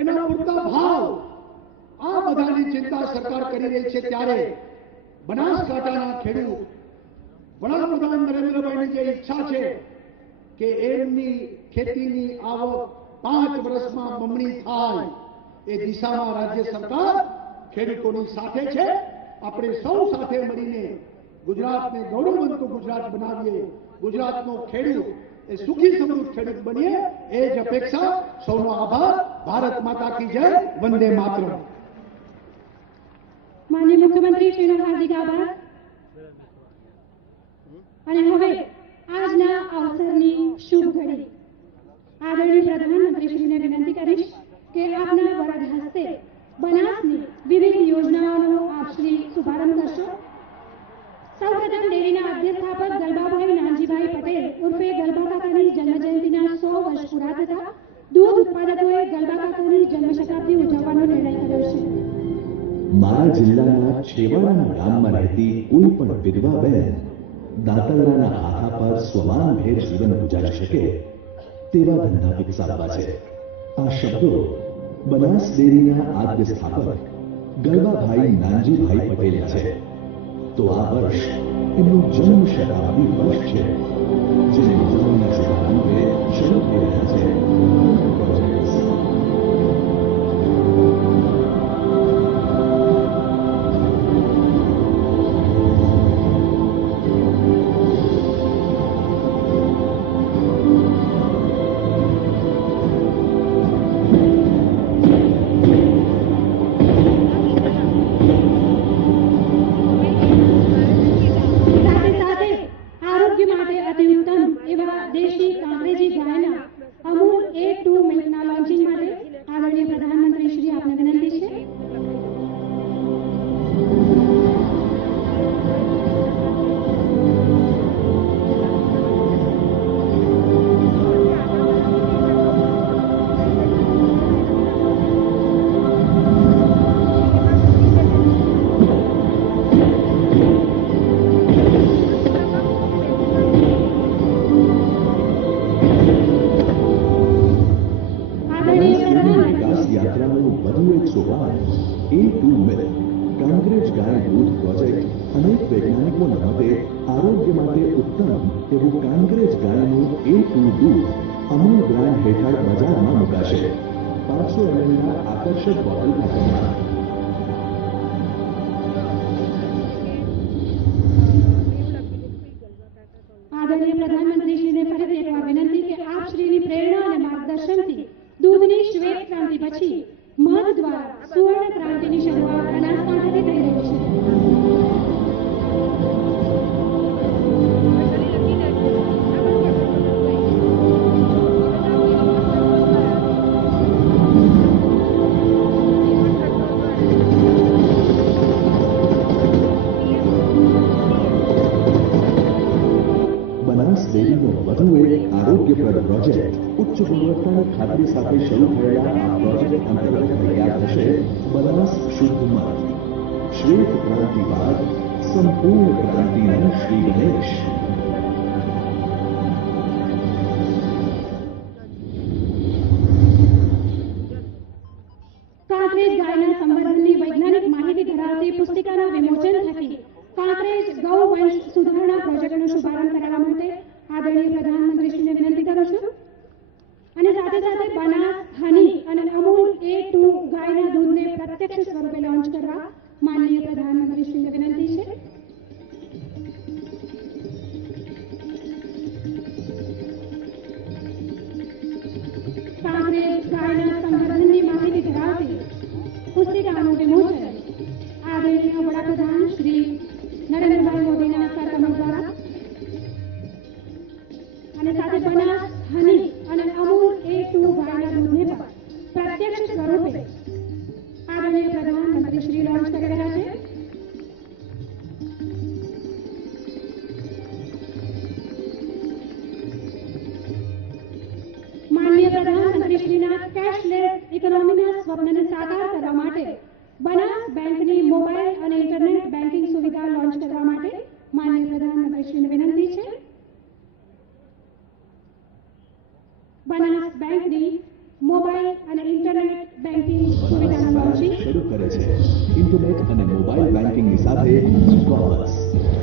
એના પૂરતા ભાવ, આ બધાની ચિંતા સરકાર કરી રહી છે. ત્યારે બનાસકાંઠાના ખેડૂત વડાપ્રધાન નરેન્દ્રભાઈની જે ઈચ્છા છે કે એમની ખેતીની આવક 5 વર્ષમાં બમણી થાય, એ દિશામાં રાજ્ય સરકાર ખેડૂતોની સાથે છે. આપણે સૌ સાથે મળીને ગુજરાતને ગૌરવવંતું ગુજરાત બનાવીએ. ગુજરાતનો ખેડૂત એ સુખી સમૃદ્ધ ખેડૂત બનીએ, એ જ અપેક્ષા. સૌનો આભાર. ભારત માતા કી જય. વંદે માતરમ. માનનીય મુખ્યમંત્રી શ્રીનો હાર્દિક આભાર. અને હવે આજના અવસરની શુભ ઘડી આદરણીય પ્રધાનમંત્રીશ્રીને વિનંતી કરીશ કે આપના વરદ હસ્તે બનાસની વિવિધ યોજનાઓનો આપ શ્રી શુભારંભ કરશો. સૌપ્રથમ ડેરીના અધ્યક્ષાપક ગલબાભાઈ નાનજીભાઈ પટેલ ઉર્ફે ગલબાકાકાની જન્મજયંતિના 100 વર્ષ પૂરા થતા દૂધ ઉત્પાદકોએ ગલબાકાકાની જન્મ શતાબ્દી ઉજવવાનો નિર્ણય કર્યો છે. મારા જિલ્લાના છેવાડાના ગામમાં રહેતી કોઈ પણ વિધવા બહેન દાતરડાના હાથા પર સ્વમાનભેર જીવન ગુજારી શકે તેવા ધંધા વિકસાવવા છે. આ શબ્દો બનાસ ડેરીના આદ્ય સ્થાપક ગલબાભાઈ નાનજીભાઈ પટેલના છે. તો આ વર્ષ એમનું જન્મ શતાબ્દી વર્ષ છે, જેની ઉજવણીના શુભારંભે શરૂ થઈ રહ્યા છે પ્રોજેક્ટ્સ. કાંકરેજ ગાય દૂધ પ્રોજેક્ટ અનેક વૈજ્ઞાનિકોના મતે આરોગ્ય માટે ઉત્તમ એવું કાંકરેજ ગાયનું A2 દૂધ અમૂલ બ્રાન્ડ હેઠળ બજારમાં મુકાશે. 500 mlના આકર્ષક બોટલ પેકમાં. આદરણીય પ્રધાનમંત્રીશ્રીને ફરીથી એકવાર વિનંતી કે આપ શ્રીની પ્રેરણા અને માર્ગદર્શનથી દૂધની શ્વેત ક્રાંતિ પછી મધ દ્વારા સુવર્ણ ક્રાંતિની શરૂઆત બનાસકાંઠાથી થઈ રહી છે. બનાસ ડેરીનો વધુ એક આરોગ્યપ્રદ પ્રોજેક્ટ ઉચ્ચ ગુણવત્તાની ખાતરી સાથે શરૂ થયેલા આ પ્રોજેક્ટ અંતર્ગત તૈયાર થશે બનાસ શુદ્ધ મધ. શ્વેત ક્રાંતિ બાદ સંપૂર્ણ ક્રાંતિનો શ્રી ગણેશ. કાંકરેજ ગાયના સંવર્ધનની વૈજ્ઞાનિક માહિતી ધરાવતી પુસ્તિકાના વિમોચન થકી કાંકરેજ ગૌ વંશ સુધારણા પ્રોજેક્ટનો શુભારંભ કરાવવા માટે આદરણીય પ્રધાનમંત્રીશ્રીને વિનંતી કરું છું. અને સાથે સાથે બનાસ હની અને અમૂલ A2 ગાયના દૂધને પ્રત્યક્ષ સ્વરૂપે લોન્ચ કરવા માનનીય પ્રધાનમંત્રીશ્રીને વિનંતી છે. કાંકરેજ ગાયના સંવર્ધનની માહિતી ધરાવતી પુસ્તિકાનું વિમોચન આદરણીય વડાપ્રધાન શ્રી નરેન્દ્રભાઈ મોદીના સરકમળ દ્વારા અને સાથે બનાસ હની અને અમૂલ A2 ગાયના દૂધને પણ પ્રત્યક્ષ સ્વરૂપે આદરણીય પ્રધાનમંત્રી શ્રી લોન્ચ કરી રહ્યા છે. માનનીય પ્રધાનમંત્રી શ્રીના કેશલેસ ઇકોનોમીના સ્વપ્નને સાકાર કરવા માટે બનાસ બેંકની મોબાઈલ અને ઇન્ટરનેટ બેન્કિંગ સુવિધા લોન્ચ કરવા માટે માનનીય પ્રધાનમંત્રી શ્રીને વિનંતી છે. બનાસ બેંકની મોબાઈલ અને ઇન્ટરનેટ બેન્કિંગ સુવિધાનું લોન્ચિંગ શરૂ કરે છે. ઇન્ટરનેટ અને મોબાઈલ બેન્કિંગની સાથે ઈ-કોમર્સ,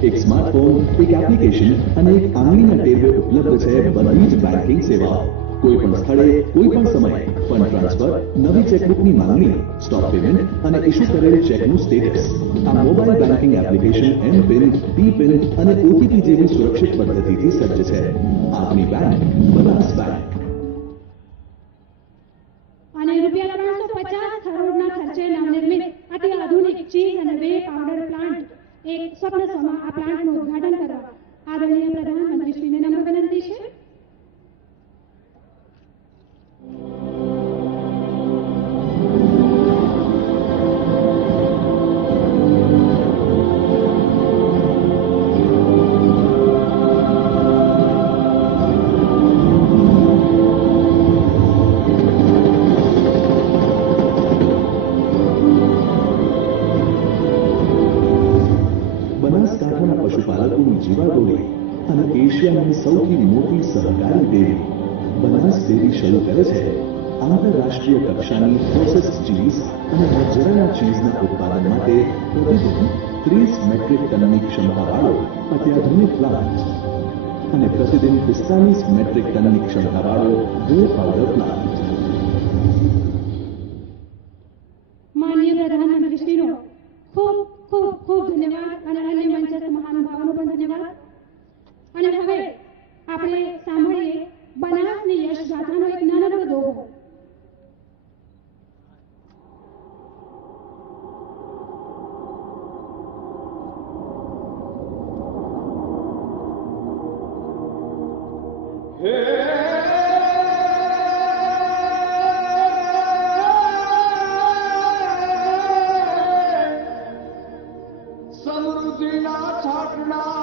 એક સ્માર્ટફોન, એક એપ્લિકેશન અને એક આંગળીના ટેરવે ઉપલબ્ધ છે બધી જ બેન્કિંગ સેવાઓ. કોઈ પણ સ્થળે, કોઈ પણ સમયે ફંડ ટ્રાન્સફર, નવી ચેકબુકની માંગણી, સ્ટોક પેમેન્ટ અને ઇસ્યુ કરેલ ચેકનું સ્ટેટસ. આ mobile banking application M-PIN, T-PIN અને OTP જેવી સુરક્ષિત પદ્ધતિથી સજ્જ છે. આપની બેંક બનાસ બેંક. અને રૂપિયા 350 કરોડના ખર્ચે નવનિર્મિત અતિ આધુનિક ચીઝ અને વે પાવડર પ્લાન્ટ એક સ્વપ્ન સમા આ પ્લાન્ટનું ઉદ્ઘાટન કરવા આદરણીય પ્રધાનમંત્રી શ્રીને નમ્ર વિનંતી છે. બનાસકાંઠાના પશુપાલકોની જીવાદોરી અને એશિયાની સૌથી મોટી સહકારી ડેરી બનાસ ડેરી શરૂ કરે છે આંતરરાષ્ટ્રીય કક્ષાની પ્રોસેસ ચીઝ અને મજરાના ચીઝના ઉત્પાદન માટે પ્રતિદિન 30 મેટ્રિક ટનની ક્ષમતાવાળો અત્યાધુનિક પ્લાન્ટ અને પ્રતિદિન 45 મેટ્રિક ટનની ક્ષમતાવાળો વે પાવડર પ્લાન્ટ. માનનીય પ્રધાનમંત્રી શ્રીનો ખૂબ ખૂબ ખૂબ ધન્યવાદ અને અન્ય મંચસ્થ મહાનુભાવોનો પણ ધન્યવાદ. અને હવે આપણે સાંભળીએ બનાસની યશગાથાનો એક નાનકડો દોહો. સમૃદ્ધિના છાટણા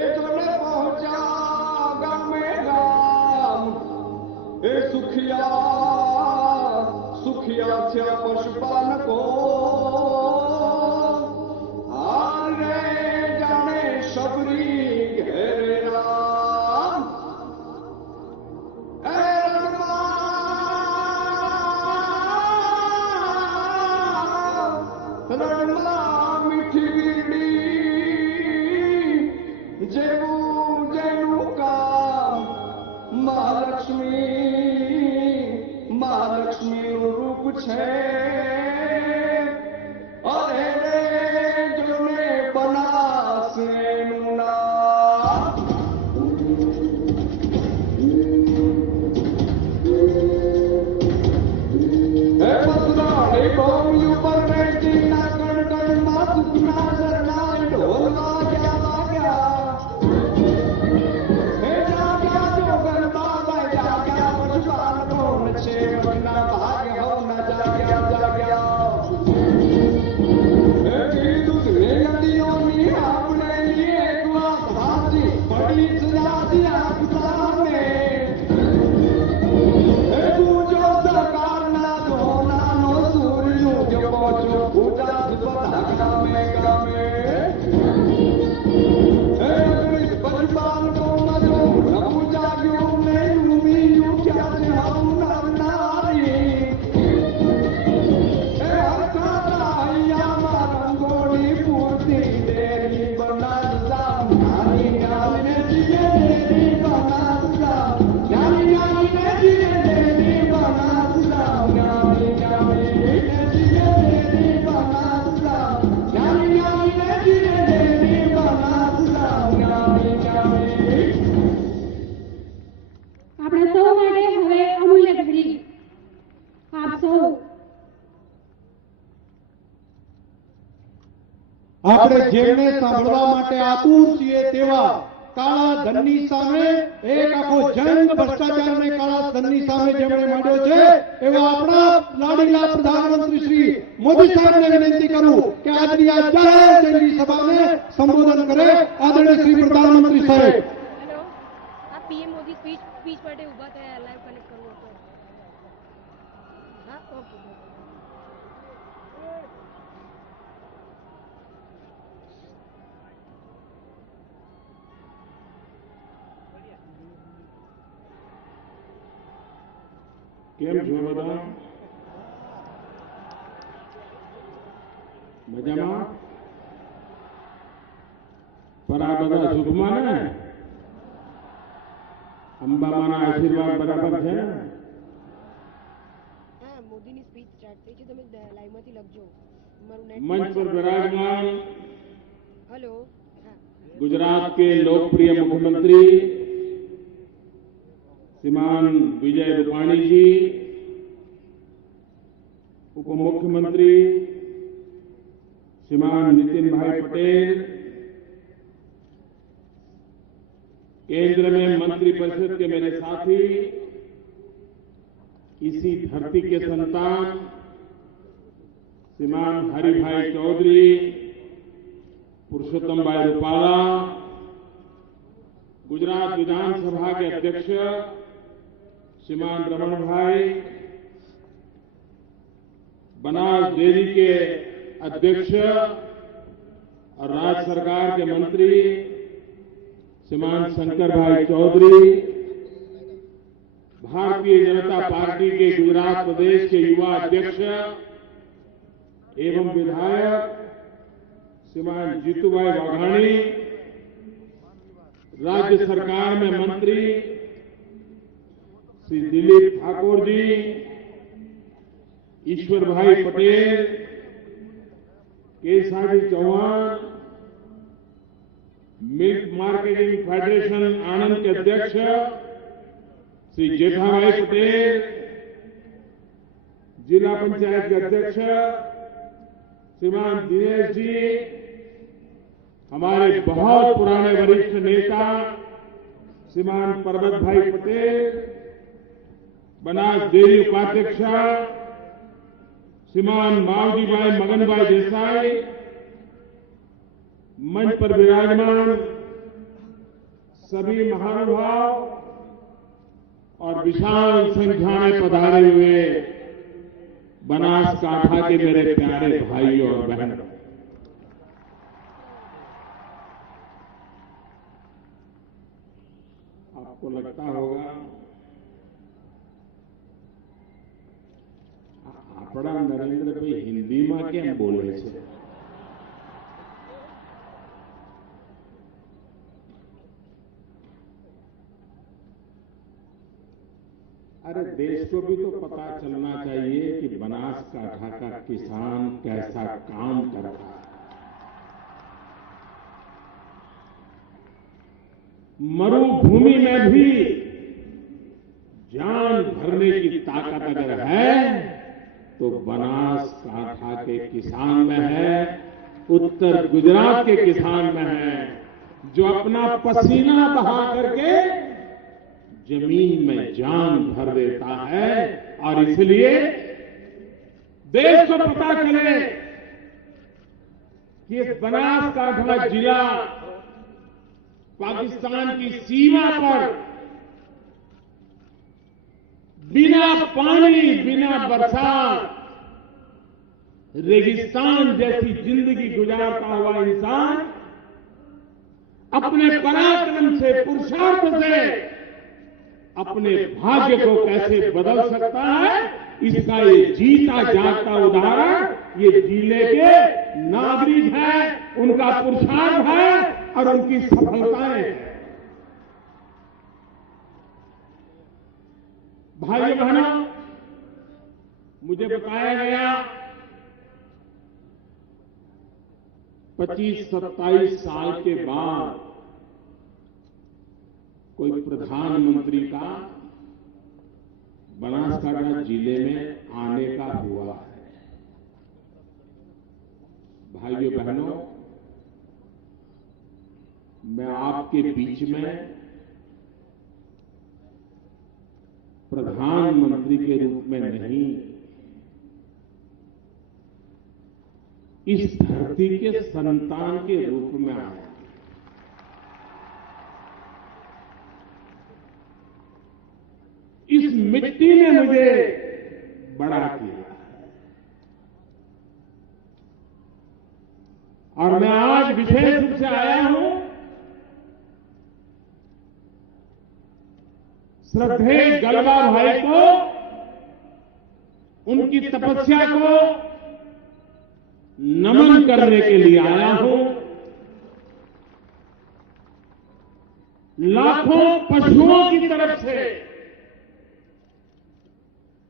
એ જોને પહોંચ્યા ગામે ગામ એ સુખિયા સુખિયા થયા પશુપાલકો આરે જાણે શબરી ઘેરે રામ રણમાં મીઠી વીરડી જેવું જેનું કામ મહાલક્ષ્મીનું રૂપ છે અરે રે જોને બનાસ એનું નામ. હે મથુરાની ભોમિયું પર રેતીના કણકણમાં સુખના ઝરણા ઢોલ વાગ્યા. હે જાગ્યા જોગણ બાબા જાગ્યા પશુપાલકો છે વરના ભાગ્ય હો ન જાગ્યા. હે કીધું રે નદીઓની આપણે એક વાત સાચી પડી જ જાતી આપતાને. હે ગુંજો સરકારના ધોનાનો સૂર્ય ઉગ્યો પહોંચ્યો ગુજરાત બધા ગામે ગામે. આપણે જેમને સાંભળવા માટે આતુર છીએ તેવા કાળા ધનની સામે એક આખો જંગ ભ્રષ્ટાચારને કાળા ધનની સામે જેમણે માંડ્યો છે એવા આપણા લાડીલા પ્રધાનમંત્રી શ્રી મોદી સાહેબને વિનંતી કરું કે આજની આ જાહેર જંગી સભાને સંબોધન કરે આદરણીય શ્રી પ્રધાનમંત્રી સાહેબ. હેલો, આ પીએમ મોદી સ્પીચ માટે ઊભા થયા, લાઈવ કનેક્ટ કરવો હતો. હા, ઓકે. કેમ છો બધા? મજામાં? પર આ બધા સુખમાં ને? અંબામાના આશીર્વાદ બરાબર છે ને? હા, મોદીની સ્પીચ સ્ટાર્ટ થઈ છે, તમે લાઈવમાંથી લખજો. મારું નેટ मंच पर विराजमान હેલો. હા, गुजरात के लोकप्रिय मुख्यमंत्री श्रीमान विजय रूपाणी जी, उप मुख्यमंत्री श्रीमान नितिन भाई पटेल, केंद्र में मंत्रिपरिषद के मेरे साथी, इसी धरती के संतान श्रीमान हरिभाई चौधरी, पुरुषोत्तम भाई रूपाला, गुजरात विधानसभा के अध्यक्ष श्रीमान रमण भाई, बनास डेयरी के अध्यक्ष और राज्य सरकार के मंत्री श्रीमान शंकर भाई चौधरी, भारतीय जनता पार्टी के गुजरात प्रदेश के युवा अध्यक्ष एवं विधायक श्रीमान जीतूभाई वाघाणी, राज्य सरकार में मंत्री Shri Dilip Thakur ji, Ishwar Bhai Patel, Kesaji Chauhan, milk marketing federation Anand के अध्यक्ष श्री जेठाभाई पटेल, जिला पंचायत के अध्यक्ष श्रीमान दिनेश जी, हमारे बहुत पुराने वरिष्ठ नेता श्रीमान परबत भाई पटेल, बनास डेयरी उपाध्यक्ष श्रीमान मावजी भाई मगन भाई देसाई, मंच पर विराजमान सभी महानुभाव और विशाल संख्या में पधारे हुए बनासकांठा के मेरे प्यारे भाइयों और बहनों, आपको लगता होगा આપણા નરેન્દ્રભાઈ હિન્દીમાં કેમ બોલે છે? अरे देश को भी तो पता चलना चाहिए कि बनासकांठा का किसान कैसा काम कर रहा है। मरुभूमि में भी जान भरने की ताकत अगर है तो बनासकांठा के किसान में है, उत्तर गुजरात के किसान में है, जो अपना पसीना बहा करके जमीन में जान भर देता है। और इसलिए देश को पता चले कि इस बनासकांठा जिला पाकिस्तान की सीमा पर बिना पानी, बिना बरसात, रेगिस्तान जैसी जिंदगी गुजारता हुआ इंसान अपने पराक्रम से, पुरुषार्थ से अपने भाग्य को कैसे बदल सकता है, इसका ये जीता जागता उदाहरण ये जिले के नागरिक है, उनका पुरुषार्थ है और उनकी सफलताएं हैं। भाइयों बहनों, मुझे बताया गया 25-27 साल के बाद कोई प्रधानमंत्री का बनासकांठा जिले में आने का हुआ है। भाइयों बहनों, मैं आपके बीच में प्रधानमंत्री के रूप में नहीं, इस धरती के संतान के रूप में आया। इस मिट्टी ने मुझे बड़ा किया और मैं आज विशेष रूप से आया हूं श्रद्धेय गलबा भाई को, उनकी तपस्या को नमन करने के लिए आया हूं। लाखों पशुओं की तरफ से,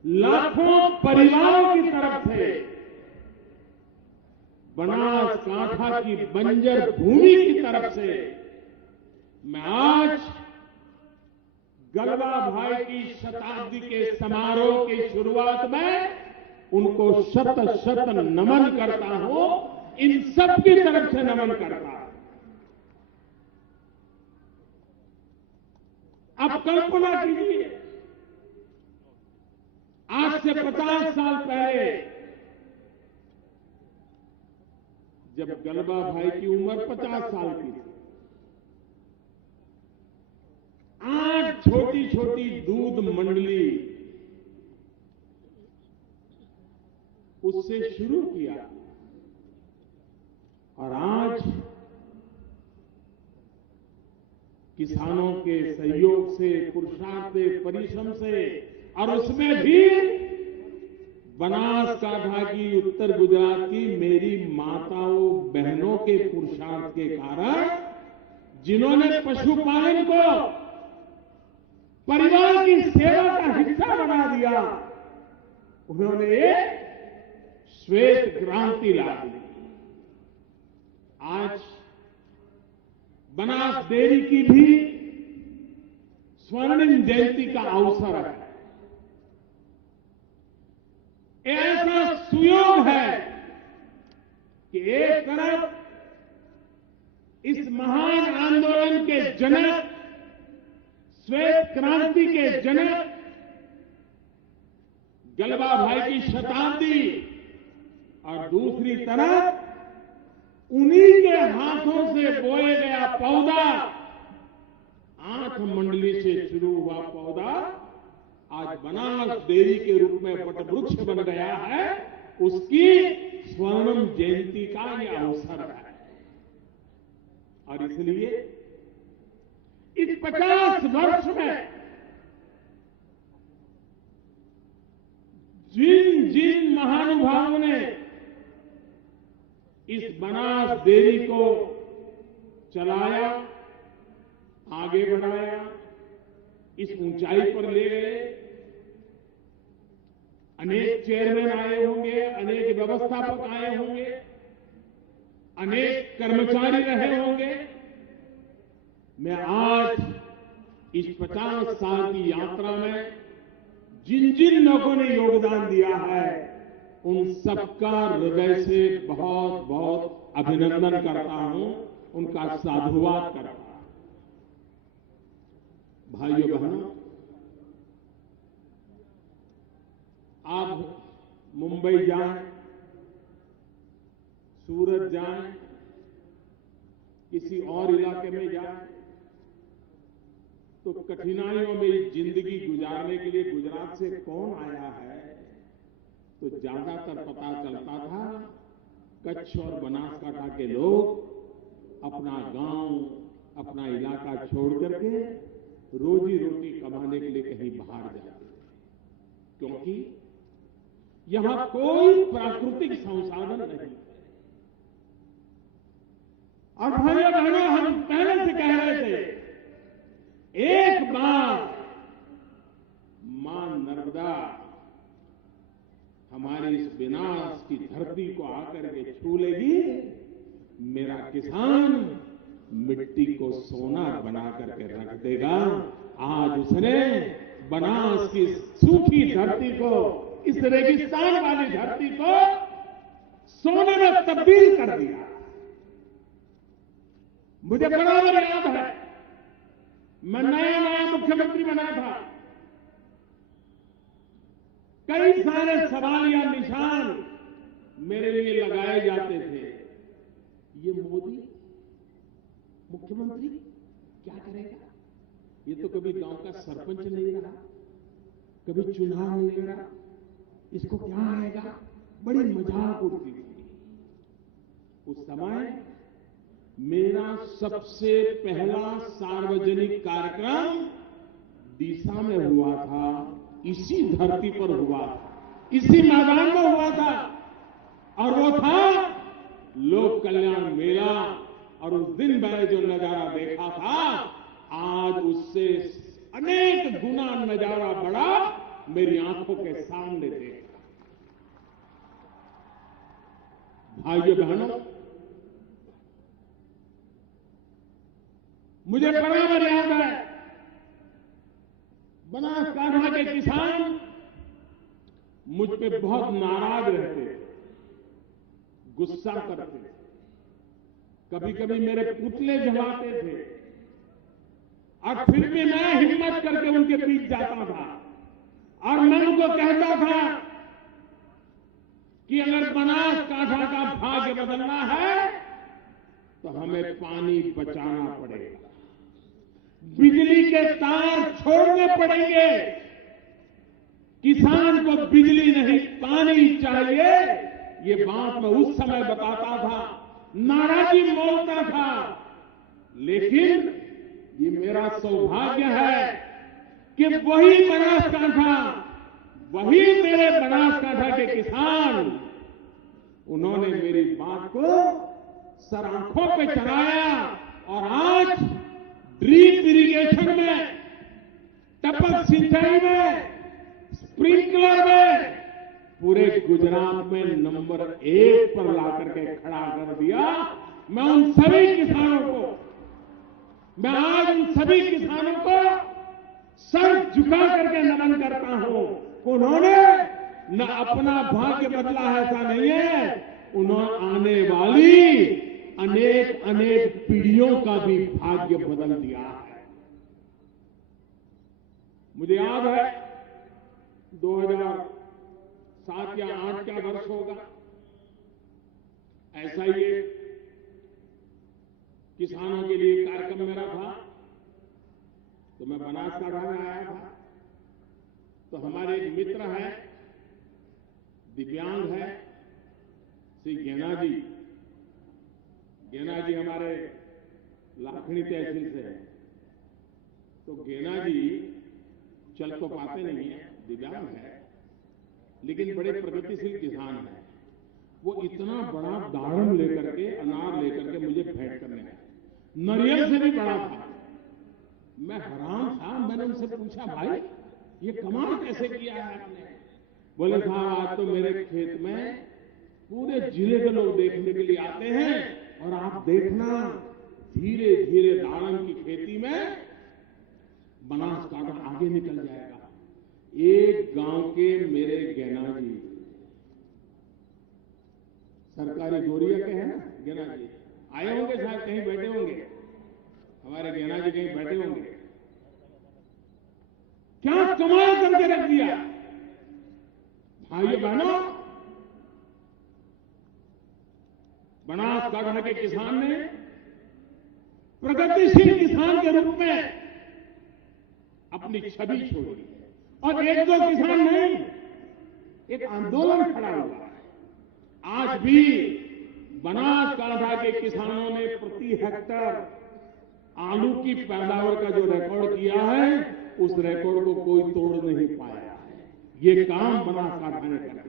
लाखों परिवारों की तरफ से बनासकांठा की बंजर भूमि की तरफ से मैं आज गलबा भाई की शताब्दी के समारोह की शुरुआत में उनको शत शत नमन करता हूं। इन सब की तरफ से नमन करता हूं। अब कल्पना कीजिए, आज से 50 साल पहले जब गलबा भाई की उम्र 50 साल की थी, आज छोटी छोटी दूध मंडली उससे शुरू किया और आज किसानों के सहयोग से, पुरुषार्थ से, परिश्रम से और उसमें भी बनासकांठा की, उत्तर गुजरात की मेरी माताओं बहनों के पुरुषार्थ के कारण, जिन्होंने पशुपालन को परिवार की सेवा का हिस्सा बना दिया, उन्होंने एक श्वेत क्रांति ला दी। आज बनास डेयरी की भी स्वर्णिम जयंती का अवसर है। ऐसा सुयोग है कि एक तरफ इस महान आंदोलन के जनक, श्वेत क्रांति के जनक गलबा भाई की शताब्दी और दूसरी तरफ उन्हीं के हाथों से बोया गया पौधा, 8 मंडली से शुरू हुआ पौधा आज बनास डेयरी के रूप में वटवृक्ष बन गया है। उसकी स्वर्णिम जयंती का यह अवसर है और इसलिए इस 50 वर्ष में जिन जिन महानुभावों ने इस बनास डेयरी को चलाया, आगे बढ़ाया, इस ऊंचाई पर ले गए, अनेक चेयरमैन आए होंगे, अनेक व्यवस्थापक आए होंगे, अनेक कर्मचारी रहे होंगे। मैं आज इस 50 साल की यात्रा में जिन जिन लोगों ने योगदान दिया है, उन सबका हृदय से बहुत बहुत अभिनंदन करता हूं, उनका साधुवाद करता हूं। भाइयों बहनों, आप मुंबई जाएं, सूरत जाएं, किसी और इलाके में जाएं, तो कठिनाइयों में जिंदगी गुजारने के लिए गुजरात से कौन आया है, तो ज्यादातर पता चलता था कच्छ और बनासकांठा के लोग अपना गांव, अपना इलाका छोड़ करके रोजी रोटी कमाने के लिए कहीं बाहर जाते थे, क्योंकि यहां कोई प्राकृतिक संसाधन नहीं। और भाइयों बहनों, हम पहले से कह रहे थे, एक बार मां नर्मदा हमारी इस विनाश की धरती को आकर के छू लेगी, मेरा किसान मिट्टी को सोना बना करके रख देगा। आज उसने बनास की सूखी धरती को, इस रेगिस्तान वाली धरती को सोने में तब्दील कर दिया। मुझे बराबर याद है, मैं नया नया मुख्यमंत्री बना था, कई सारे सवाल या निशान मेरे लिए लगाए जाते थे। ये मोदी मुख्यमंत्री क्या करेगा? ये तो कभी गांव का सरपंच नहीं रहा, कभी चुनाव नहीं लड़ा, इसको क्या आएगा? बड़ी मजाक उड़ती थी। उस समय मेरा सबसे पहला सार्वजनिक कार्यक्रम डीसा में हुआ था, इसी धरती पर हुआ था, इसी मैदान में हुआ था, और वो था लोक कल्याण मेला। और उस दिन मैंने जो नजारा देखा था, आज उससे अनेक गुना नजारा बड़ा मेरी आंखों के सामने देखा। भाइयों बहनों, मुझे बराबर याद है, बनासकांठा के किसान मुझ पे बहुत नाराज रहते थे, गुस्सा करते थे, कभी कभी मेरे पुतले जलाते थे, और फिर भी मैं हिम्मत करके उनके बीच जाता था और मैं उनको कहता था कि अगर बनासकांठा का भाग्य बदलना है तो हमें पानी बचाना पड़ेगा, बिजली के तार छोड़ने पड़ेंगे, किसान को बिजली नहीं पानी चाहिए। ये बात मैं उस समय बताता था, नाराजगी मोलता था, लेकिन ये मेरा सौभाग्य है कि वही बनासकांठा, वही मेरे बनासकांठा के किसान, उन्होंने मेरी बात को सर आंखों पे चढ़ाया और आज ड्रीप इरिगेशन में, टपक सिंचाई में, स्प्रिंकलर में पूरे गुजरात में नंबर 1 पर लाकर के खड़ा कर दिया। मैं उन सभी किसानों को, मैं आज उन सभी किसानों को सर झुका करके नमन करता हूं। उन्होंने न अपना भाग्य बदला है, ऐसा नहीं है, उन्होंने आने वाली अनेक अनेक पीढ़ियों का भी भाग्य बदल दिया है। मुझे याद है 2007 या 8 का वर्ष होगा, ऐसा ही एक किसानों के लिए कार्यक्रम मेरा था, तो मैं बनासकांठा में आया था। तो हमारे एक मित्र हैं, दिव्यांग है, श्री गेना जी। गेना जी हमारे लाखनी तहसील से है। तो गेना जी चल तो पाते नहीं है, दिव्यांग है, लेकिन बड़े प्रगतिशील किसान हैं। वो इतना बड़ा दाड़म लेकर के, अनार लेकर के मुझे भेंट करने आए, नारियल से भी बड़ा था। मैं हैरान था, मैंने उनसे पूछा, भाई ये कमाल कैसे किया है आपने? बोले साहब, आज तो मेरे खेत में पूरे जिले के लोग देखने के लिए आते हैं, और आप देखना धीरे धीरे दाड़म की खेती में बनासकांठा आगे निकल जाएगा। एक गांव के मेरे गेना जी, सरकारी गोरिया के हैं ना गेना जी, आए होंगे शायद, कहीं बैठे होंगे, हमारे गेना जी कहीं बैठे होंगे। क्या कमाल करके रख दिया भाइयों बहनों। बनासकांठा के किसान ने प्रगतिशील किसान के रूप में अपनी छवि छोड़ी, और एक दो किसान नहीं, एक आंदोलन खड़ा हुआ है। आज भी बनासकांठा के किसानों ने प्रति हेक्टेयर आलू की पैदावार का जो रिकॉर्ड किया है, उस रिकॉर्ड को कोई तोड़ नहीं पाया है। ये काम बनासकांठा ने कर दिया।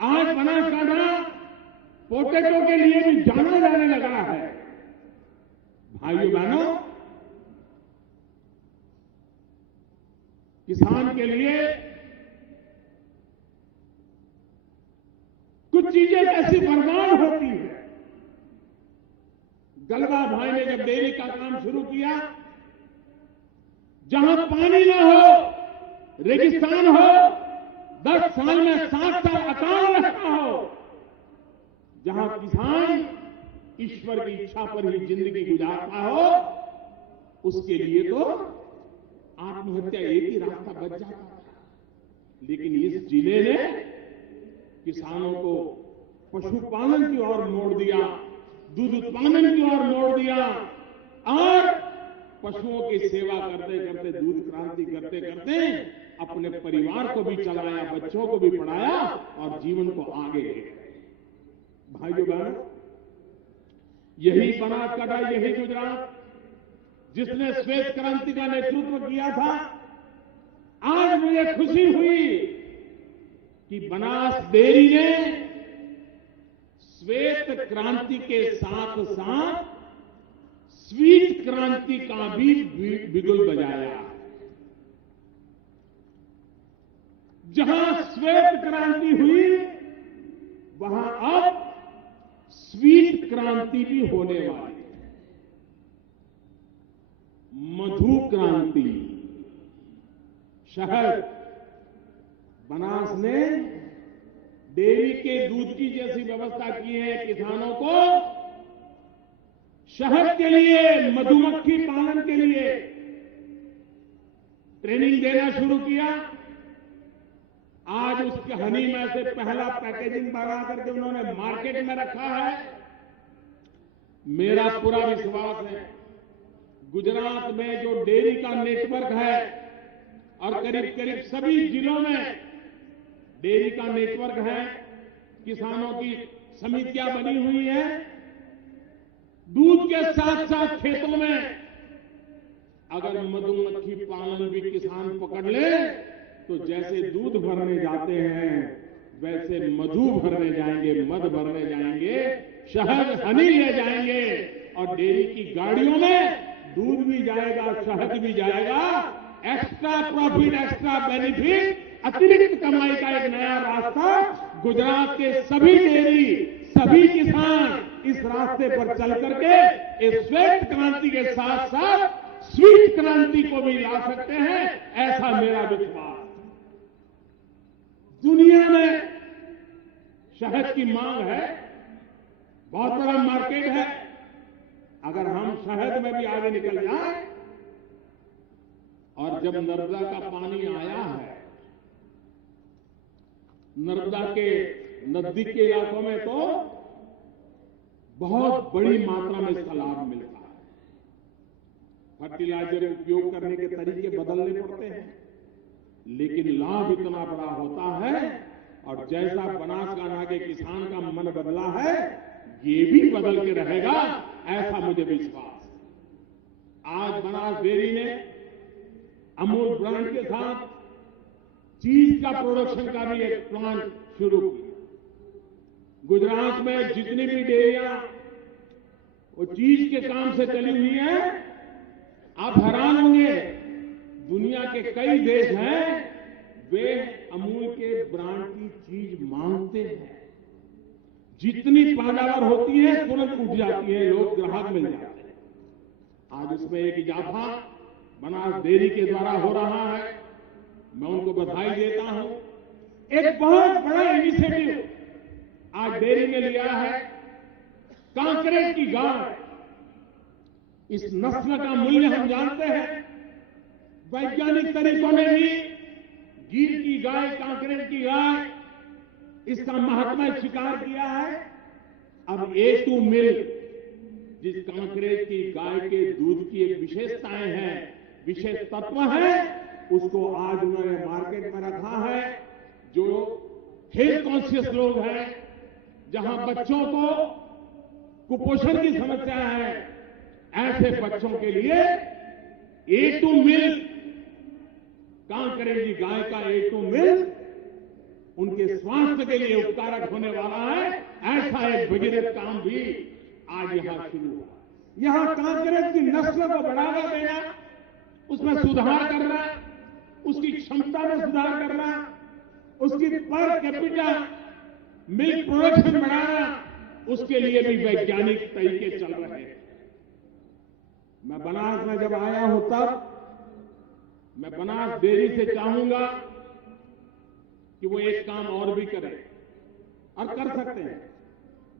आज बनासकांठा पोटैटो के लिए भी जाना जाने लगा है। भाइयों बहनों, किसान के लिए कुछ चीजें ऐसी वरदान होती है। गलबा भाई ने जब डेयरी का काम शुरू किया, जहां पानी ना हो, रेगिस्तान हो, 10 साल में 7 साल अकाल रखा हो, जहां किसान ईश्वर की इच्छा पर ही जिंदगी गुजारता हो, उसके लिए तो आत्महत्या एक ही रास्ता बच जाता था। लेकिन इस जिले ने किसानों को पशुपालन की ओर मोड़ दिया, दूध उत्पादन की ओर मोड़ दिया और पशुओं की सेवा करते करते, दूध क्रांति करते करते अपने परिवार को भी चलाया, बच्चों को भी पढ़ाया और जीवन को आगे ले गए। भाइयों बहनों, यही बनासकांठा, यही गुजरात जिसने श्वेत क्रांति का नेतृत्व किया था, आज मुझे खुशी हुई कि बनास डेयरी ने श्वेत क्रांति के साथ साथ स्वीट क्रांति का भी बिगुल बजाया। जहां श्वेत क्रांति हुई, वहां अब स्वीट क्रांति भी होने वाली है। मधु क्रांति, शहद, बनास ने डेयरी के दूध की जैसी व्यवस्था की है। किसानों को शहद के लिए, मधुमक्खी पालन के लिए ट्रेनिंग देना शुरू किया। आज उसके हनी में से पहला पैकेजिंग बना करके उन्होंने मार्केट में रखा है। मेरा पूरा विश्वास है गुजरात में जो डेयरी का नेटवर्क है और करीब करीब सभी जिलों में डेयरी का नेटवर्क है, किसानों की समितियां बनी हुई है, दूध के साथ साथ खेतों में अगर मधुमक्खी पालन भी किसान पकड़ ले तो जैसे दूध भरने जाते हैं वैसे मधु भरने जाएंगे, मध भरने जाएंगे, शहद, हनी ले जाएंगे और डेयरी की गाड़ियों में दूध भी जाएगा, शहद भी जाएगा। एक्स्ट्रा प्रॉफिट, एक्स्ट्रा बेनिफिट, अतिरिक्त कमाई का एक नया रास्ता गुजरात के सभी डेयरी, सभी किसान इस रास्ते पर चल करके इस श्वेत क्रांति के साथ साथ स्वीट क्रांति को भी ला सकते हैं, ऐसा मेरा विश्वास। दुनिया में शहद की मांग है, बहुत बड़ा मार्केट है। अगर हम शहद में भी आगे निकल जाएं, और जब नर्मदा का पानी आया है, नर्मदा के नजदीक के इलाकों में तो बहुत बड़ी मात्रा में इसका लाभ मिलता है। फर्टिलाइजर उपयोग करने के तरीके बदलने पड़ते हैं, लेकिन लाभ इतना बड़ा होता है। और जैसा बनासकांठा के किसान का मन बदला है, ये भी बदल के रहेगा, ऐसा मुझे विश्वास है। आज बनास डेयरी ने अमूल ब्रांड के साथ चीज का प्रोडक्शन का भी एक प्लांट शुरू किया। गुजरात में जितनी भी डेयरियां वो चीज के काम से चली हुई हैं, आप हैरान होंगे, दुनिया के कई देश हैं वे अमूल के ब्रांड की चीज मांगते हैं। जितनी पैदावार होती है तुरंत उठ जाती है, लोग ग्राहक मिल जाते हैं। आज उसमें एक इजाफा बनास डेयरी के द्वारा हो रहा है, मैं उनको बधाई देता हूं। एक बहुत बड़ा इनिशिएटिव आज डेयरी ने लिया है, कांकरेज की गाय। इस नस्ल का मूल्य हम जानते हैं, वैज्ञानिक तरीकों ने भी गिर की गाय, कांकरेज की गाय, इसका महत्व स्वीकार किया है। अब A2 मिल्क, जिस कांकरेज की गाय के दूध की एक विशेषताएं हैं, विशेष तत्व है, उसको आज उन्होंने मार्केट में रखा है। जो हेल्थ कॉन्शियस लोग हैं, जहां बच्चों को कुपोषण की समस्या है, ऐसे बच्चों के लिए A2 मिल्क, कांकरेजी गाय का A2 मिल्क उनके स्वास्थ्य के लिए उपकारक होने वाला है। ऐसा एक भगीरथ काम भी आज यहां शुरू हुआ। यहां कांकरेज की नस्ल को बढ़ावा देना, उसमें सुधार करना, उसकी क्षमता में सुधार करना, उसकी पर कैपिटा मिल्क प्रोडक्शन बढ़ाना, उसके लिए भी वैज्ञानिक तरीके चल रहे हैं। मैं बनास में जब आया हूं तब मैं बनास डेयरी से चाहूंगा कि वो एक काम और भी करें, और कर सकते हैं।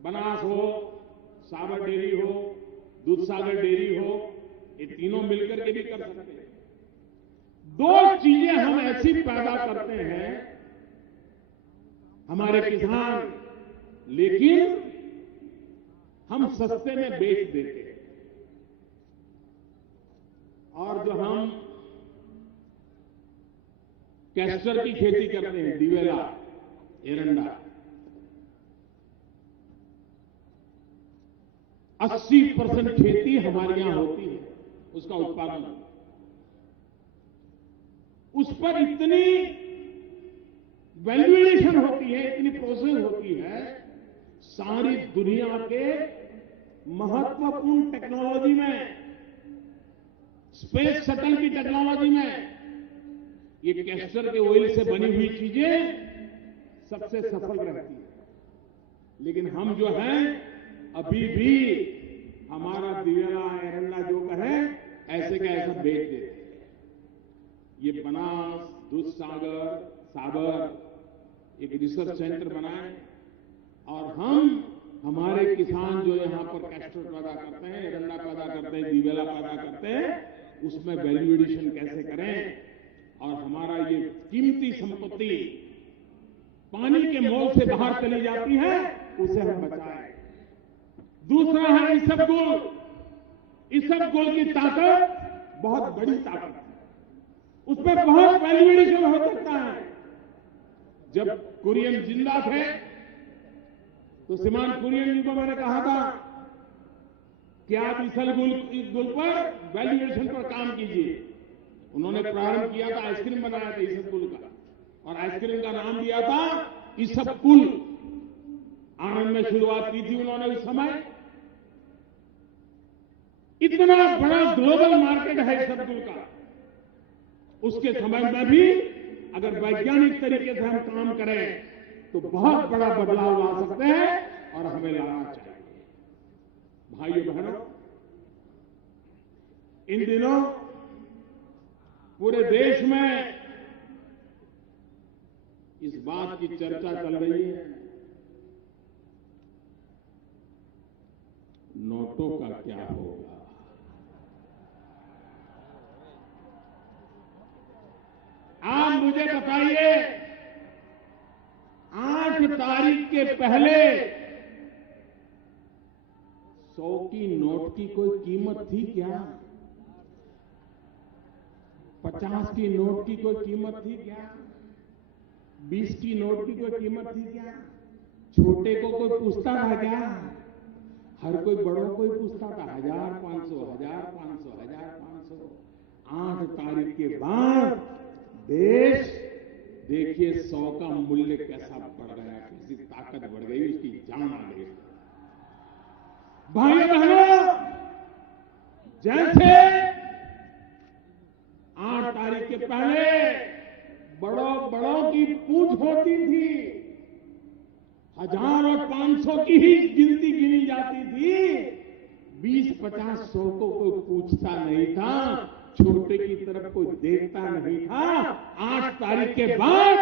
बनास हो, साबर डेयरी हो, दूध सागर डेयरी हो, ये तीनों मिलकर के भी कर सकते हैं। दो चीजें हम ऐसी पैदा करते हैं हमारे किसान, लेकिन हम सस्ते में बेच देते हैं। और जो हम कैस्टर की खेती करते हैं, दिवेला, एरंडा, 80% खेती हमारे यहां होती है, उसका उत्पादन। उस पर इतनी वैल्यूएशन होती है, इतनी प्रोसेस होती है, सारी दुनिया के महत्वपूर्ण टेक्नोलॉजी में, स्पेस शटल की टेक्नोलॉजी में ये कैस्टर के ऑयल से बनी हुई चीजें सबसे सफल रहती है। लेकिन हम जो हैं अभी भी हमारा दिवेला, एरंडा जो कहे ऐसे का ऐसा बेच देते हैं। ये बनास, दूध सागर, साबर एक रिसर्च सेंटर बनाए और हमारे किसान जो यहां पर कैस्टर पैदा करते हैं, एरंडा पैदा करते हैं, दिवेला पैदा करते हैं, उसमें वैल्यू एडिशन कैसे करें और हमारा ये कीमती संपत्ति पानी के मोल से बाहर चली जाती है, उसे हम बचाएं। दूसरा है इसबगोल। इसबगोल की ताकत बहुत बड़ी ताकत है, उसमें बहुत वैल्यू एडिशन हो सकता है। जब कुरियन जिंदा थे तो श्रीमान कुरियन जी को मैंने कहा था कि आप इसबगोल पर वैल्यू एडिशन पर काम कीजिए। उन्होंने प्रारंभ किया था, आइसक्रीम बनाया था इसबगोल का, और आइसक्रीम का नाम दिया था इसबकुल। आनंद में शुरुआत की थी उन्होंने उस समय। इतना बड़ा ग्लोबल मार्केट है इसबगोल का, उसके समय में भी अगर वैज्ञानिक तरीके से हम काम करें तो बहुत बड़ा बदलाव ला सकते हैं और हमें लाना चाहिए। भाइयों बहनों, इन दिनों पूरे देश में इस बात की चर्चा चल रही है, नोटों का क्या होगा। आप मुझे बताइए, 8 तारीख के पहले 100 की नोट की कोई कीमत थी क्या? 50 की नोट की कोई कीमत थी क्या? 20 की नोट की कोई कीमत थी क्या? छोटे को कोई पूछता था क्या? हर कोई बड़ों को ही पूछता था, 1000, 500, 1500, 1500। 8 तारीख के बाद देश देखिए 100 का मूल्य कैसा बढ़ गया, किसी ताकत बढ़ गई, उसकी जान आ गई। भाइयों बहनों, जैसे 8 तारीख के पहले बड़ों की पूछ होती थी, 1000 और 500 की ही गिनती गिनी जाती थी, 20, 50, 100 को कोई पूछता नहीं था, छोटे की तरफ कोई देखता नहीं था। 8 तारीख के बाद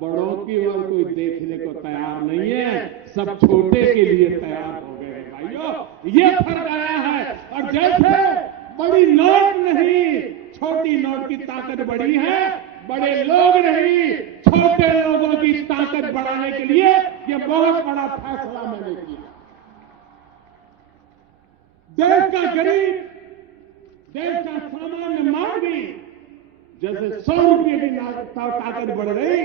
बड़ों की ओर कोई देखने को तैयार नहीं है, सब छोटे के लिए तैयार हो गए हैं। भाइयों, ये फर्क आया है। और जैसे बड़ी नोट नहीं, छोटी नोट की ताकत बड़ी है, बड़े लोग नहीं, छोटे लोगों की ताकत बढ़ाने के लिए ये बहुत बड़ा फैसला मैंने किया। देश का गरीब, देश का सामान्य मानवी, जैसे 100 रुपये की ताकत बढ़ गई,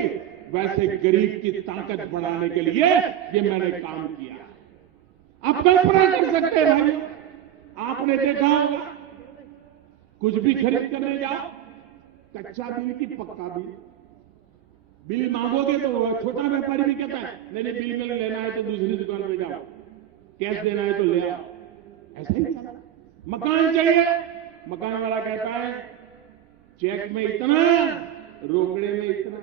वैसे गरीब की ताकत बढ़ाने के लिए ये मैंने काम किया। आप कल्पना कर सकते हैं भाई, आपने देखा होगा कुछ भी खरीद करने जाओ, कच्चा बिल की पक्का बिल मांगोगे तो छोटा व्यापारी भी कहता है नहीं बिल में लेना है तो दूसरी दुकान में जाओ, कैश देना है तो ले आओ। ऐसा ही चला। मकान चाहिए, मकान वाला कहता है चेक में इतना, रोकड़े में इतना।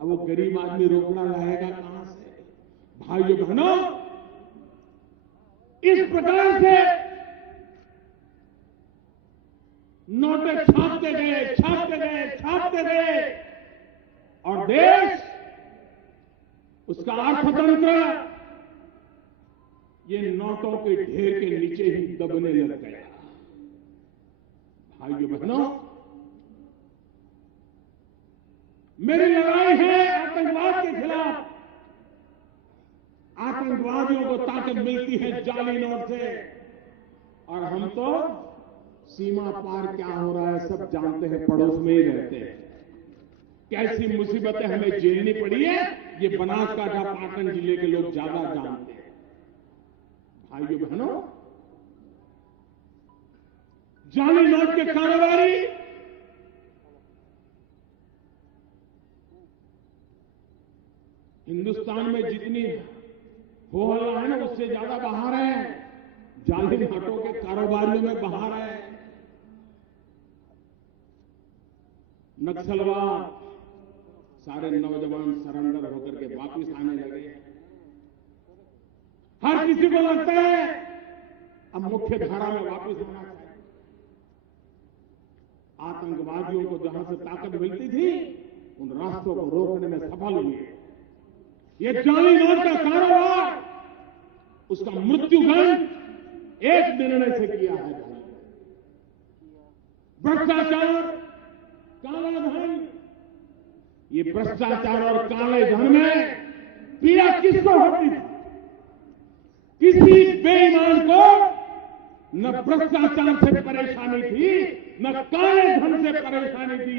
अब वो गरीब आदमी रोकड़ा लाएगा कहां से? भाइयों बहनों, इस प्रकार से नोटें छापते गए और देश, उसका अर्थतंत्र ये नोटों के ढेर के नीचे ही दबने लग गया। भाइयों बहनों, मेरी लड़ाई है आतंकवाद के खिलाफ। आतंकवादियों को ताकत मिलती है जाली नोट से, और हम तो सीमा पार क्या हो रहा है सब जानते हैं, पड़ोस में ही रहते हैं। कैसी मुसीबतें हमें झेलनी पड़ी है ये बनासकांठा पाटन जिले के लोग ज्यादा जानते हैं। भाइयों बहनों, जाली नोट के कारोबारी हिंदुस्तान में जितनी हो हल्ला है ना उससे ज्यादा बाहर है। जाली नोटों के कारोबारियों में बाहर है। नक्सलवाद, सारे नौजवान सरेंडर होकर के वापस आने लगे। हर किसी को लगता है अब मुख्य धारा में वापस आना चाहिए। आतंकवादियों को जहां से ताकत मिलती थी उन रास्तों को रोकने में सफल हुए। ये जाली नोट का कारोबार, उसका मृत्युदंड एक निर्णय से किया है। भ्रष्टाचार, काला धन, ये भ्रष्टाचार और काले धन में पीड़ा किसको होती थी? किसी बेईमान को न भ्रष्टाचार से परेशानी थी न काले धन से परेशानी थी।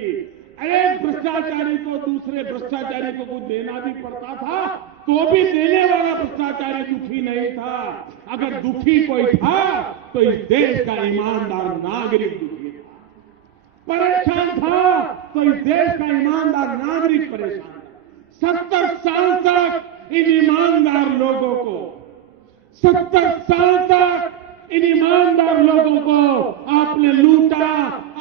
एक भ्रष्टाचारी को दूसरे भ्रष्टाचारी को कुछ देना भी पड़ता था तो भी देने वाला भ्रष्टाचारी दुखी नहीं था। अगर दुखी कोई था तो इस देश का ईमानदार नागरिक दुखी था। परेशान था तो इस देश का ईमानदार नागरिक परेशान था। 70 साल तक इन ईमानदार लोगों को 70 साल तक इन ईमानदार लोगों को आपने लूटा,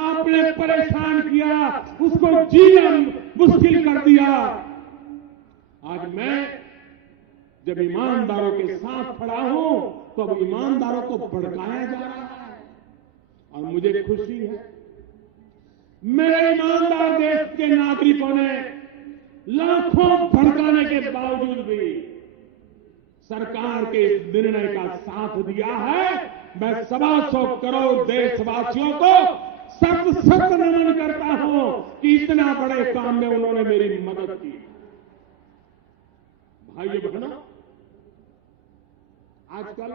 आपने परेशान किया, उसको जीना मुश्किल कर दिया। आज मैं जब ईमानदारों के साथ खड़ा हूं तो अब ईमानदारों को भड़काया जा रहा है और मुझे खुशी है। मेरे ईमानदार देश के नागरिकों ने लाखों भड़काने के बावजूद भी सरकार के इस निर्णय का साथ दिया है। मैं 125 करोड़ देशवासियों को सत नमन करता हूं कि इतना बड़े काम में उन्होंने मेरी मदद की। भाइयों बहनों, आजकल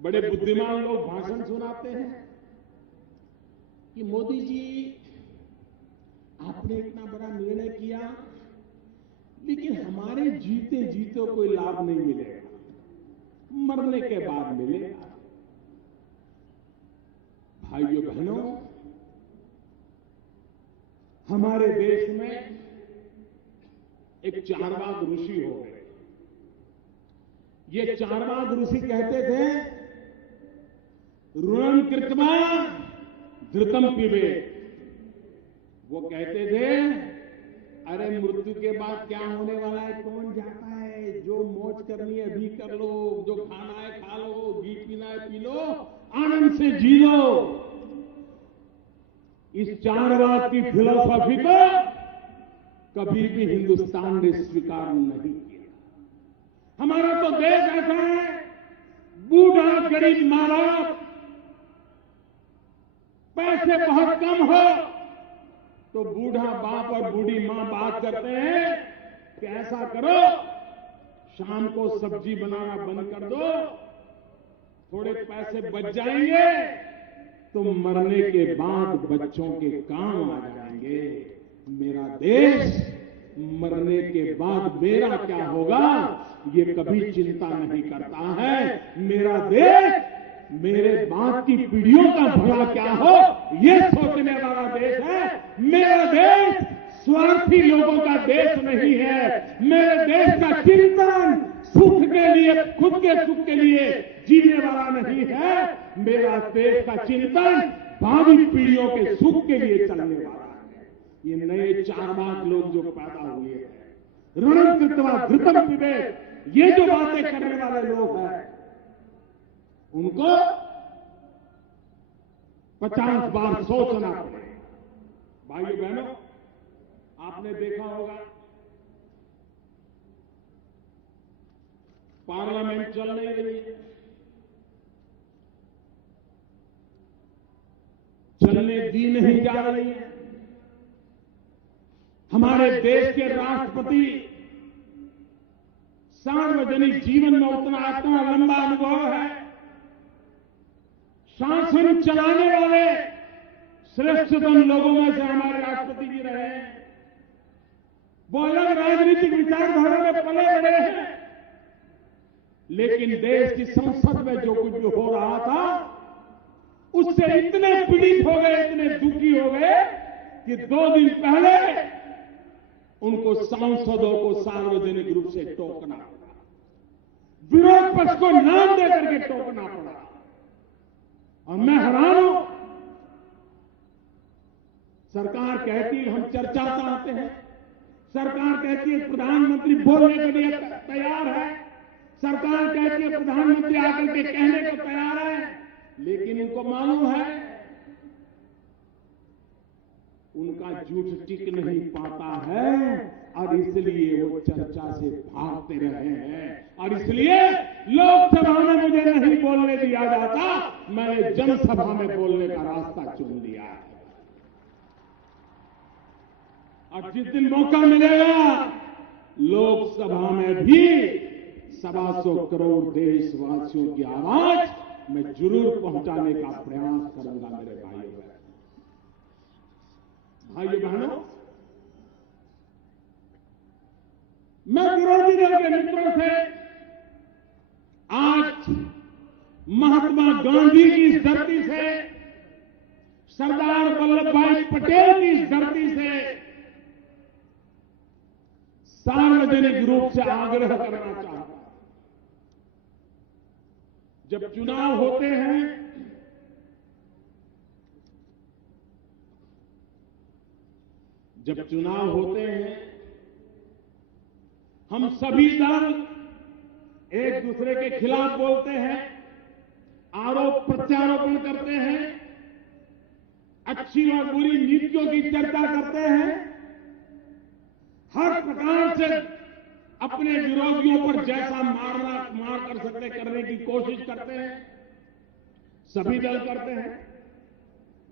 बड़े बुद्धिमान लोग भाषण सुनाते हैं कि मोदी जी आपने इतना बड़ा निर्णय किया लेकिन हमारे जीते जीते कोई लाभ नहीं मिलेगा, मरने के बाद मिलेगा। भाइयों बहनों, हमारे देश में एक चारवाक ऋषि हो गए। ये चारवाक ऋषि कहते थे ऋणं कृत्वा धृतम पिबेत्। वो कहते थे अरे मृत्यु के बाद क्या होने वाला है कौन जाता है, जो मौज करनी है अभी कर लो, जो खाना है खा लो, घी पीना है पी लो, आनंद से जी लो। इस चारवाक की फिलॉसफी को कभी भी हिंदुस्तान ने स्वीकार नहीं किया। हमारा तो देश ऐसा है, बूढ़ा गरीब मां बाप, पैसे बहुत कम हो तो बूढ़ा बाप और बूढ़ी मां बात करते हैं कि ऐसा करो शाम को सब्जी बनाना बंद कर दो, थोड़े पैसे बच जाएंगे तो मरने के बाद बच्चों के काम आ जाएंगे। मेरा देश मरने के बाद मेरा क्या होगा ये कभी चिंता नहीं करता है। मेरा देश मेरे बाद की पीढ़ियों का भला क्या हो ये सोचने वाला देश है। मेरा देश स्वार्थी लोगों का देश नहीं है। मेरे देश का चिंतन सुख के लिए, खुद के सुख के लिए जीने वाला नहीं है। मेरा देश का चिंतन भावी पीढ़ियों के सुख के लिए चलने वाला है। ये नए चारवाक लोग जो पैदा हुए हैं, ऋणं कृत्वा धृतम पिबेत्, ये जो बातें करने वाले लोग हैं उनको 50 बार सोचना पड़ेगा। भाइयों बहनों, आपने देखा होगा पार्लियामेंट पार्लियामेंट चल नहीं रही है, चलने दी नहीं जा रही है। हमारे देश के राष्ट्रपति सार्वजनिक जीवन में इतना लंबा अनुभव है, शासन चलाने वाले श्रेष्ठतम लोगों में से हमारे राष्ट्रपति जी रहे हैं। वो अलग राजनीतिक विचारधारा में पले बड़े हैं, लेकिन देश की संसद में जो कुछ भी हो रहा था उससे इतने पीड़ित हो गए, इतने दुखी हो गए कि 2 दिन पहले उनको सांसदों को सार्वजनिक रूप से टोकना पड़ा, विरोध पक्ष को नाम देकर के टोकना पड़ा। और मैं हैरान हूं, सरकार कहती है हम चर्चा चाहते हैं, सरकार कहती है प्रधानमंत्री बोलने के लिए तैयार है, सरकार कहती है प्रधानमंत्री आकर के कहने को तैयार है, लेकिन उनको मालूम है उनका झूठ टिक नहीं पाता है और इसलिए वो चर्चा से भागते रहे हैं। और इसलिए लोकसभा में मुझे नहीं बोलने दिया जाता, मैंने जनसभा में बोलने का रास्ता चुन लिया है। और जिस दिन मौका मिलेगा लोकसभा में भी 125 करोड़ देशवासियों की आवाज मैं जरूर पहुंचाने का प्रयास करूंगा। मेरे भाइयों बहनों, मैं विरोधी दल के मित्रों से आज महात्मा गांधी की इस धरती से, सरदार वल्लभ भाई पटेल की इस धरती से सार्वजनिक रूप से आग्रह करना चाहता हूं। जब चुनाव होते हैं हम सभी दल एक दूसरे के खिलाफ बोलते हैं, आरोप प्रत्यारोपण करते हैं, अच्छी और बुरी नीतियों की चर्चा करते हैं, हर प्रकार से अपने विरोधियों पर जैसा मार कर सकते करने की कोशिश करते हैं। सभी दल करते हैं,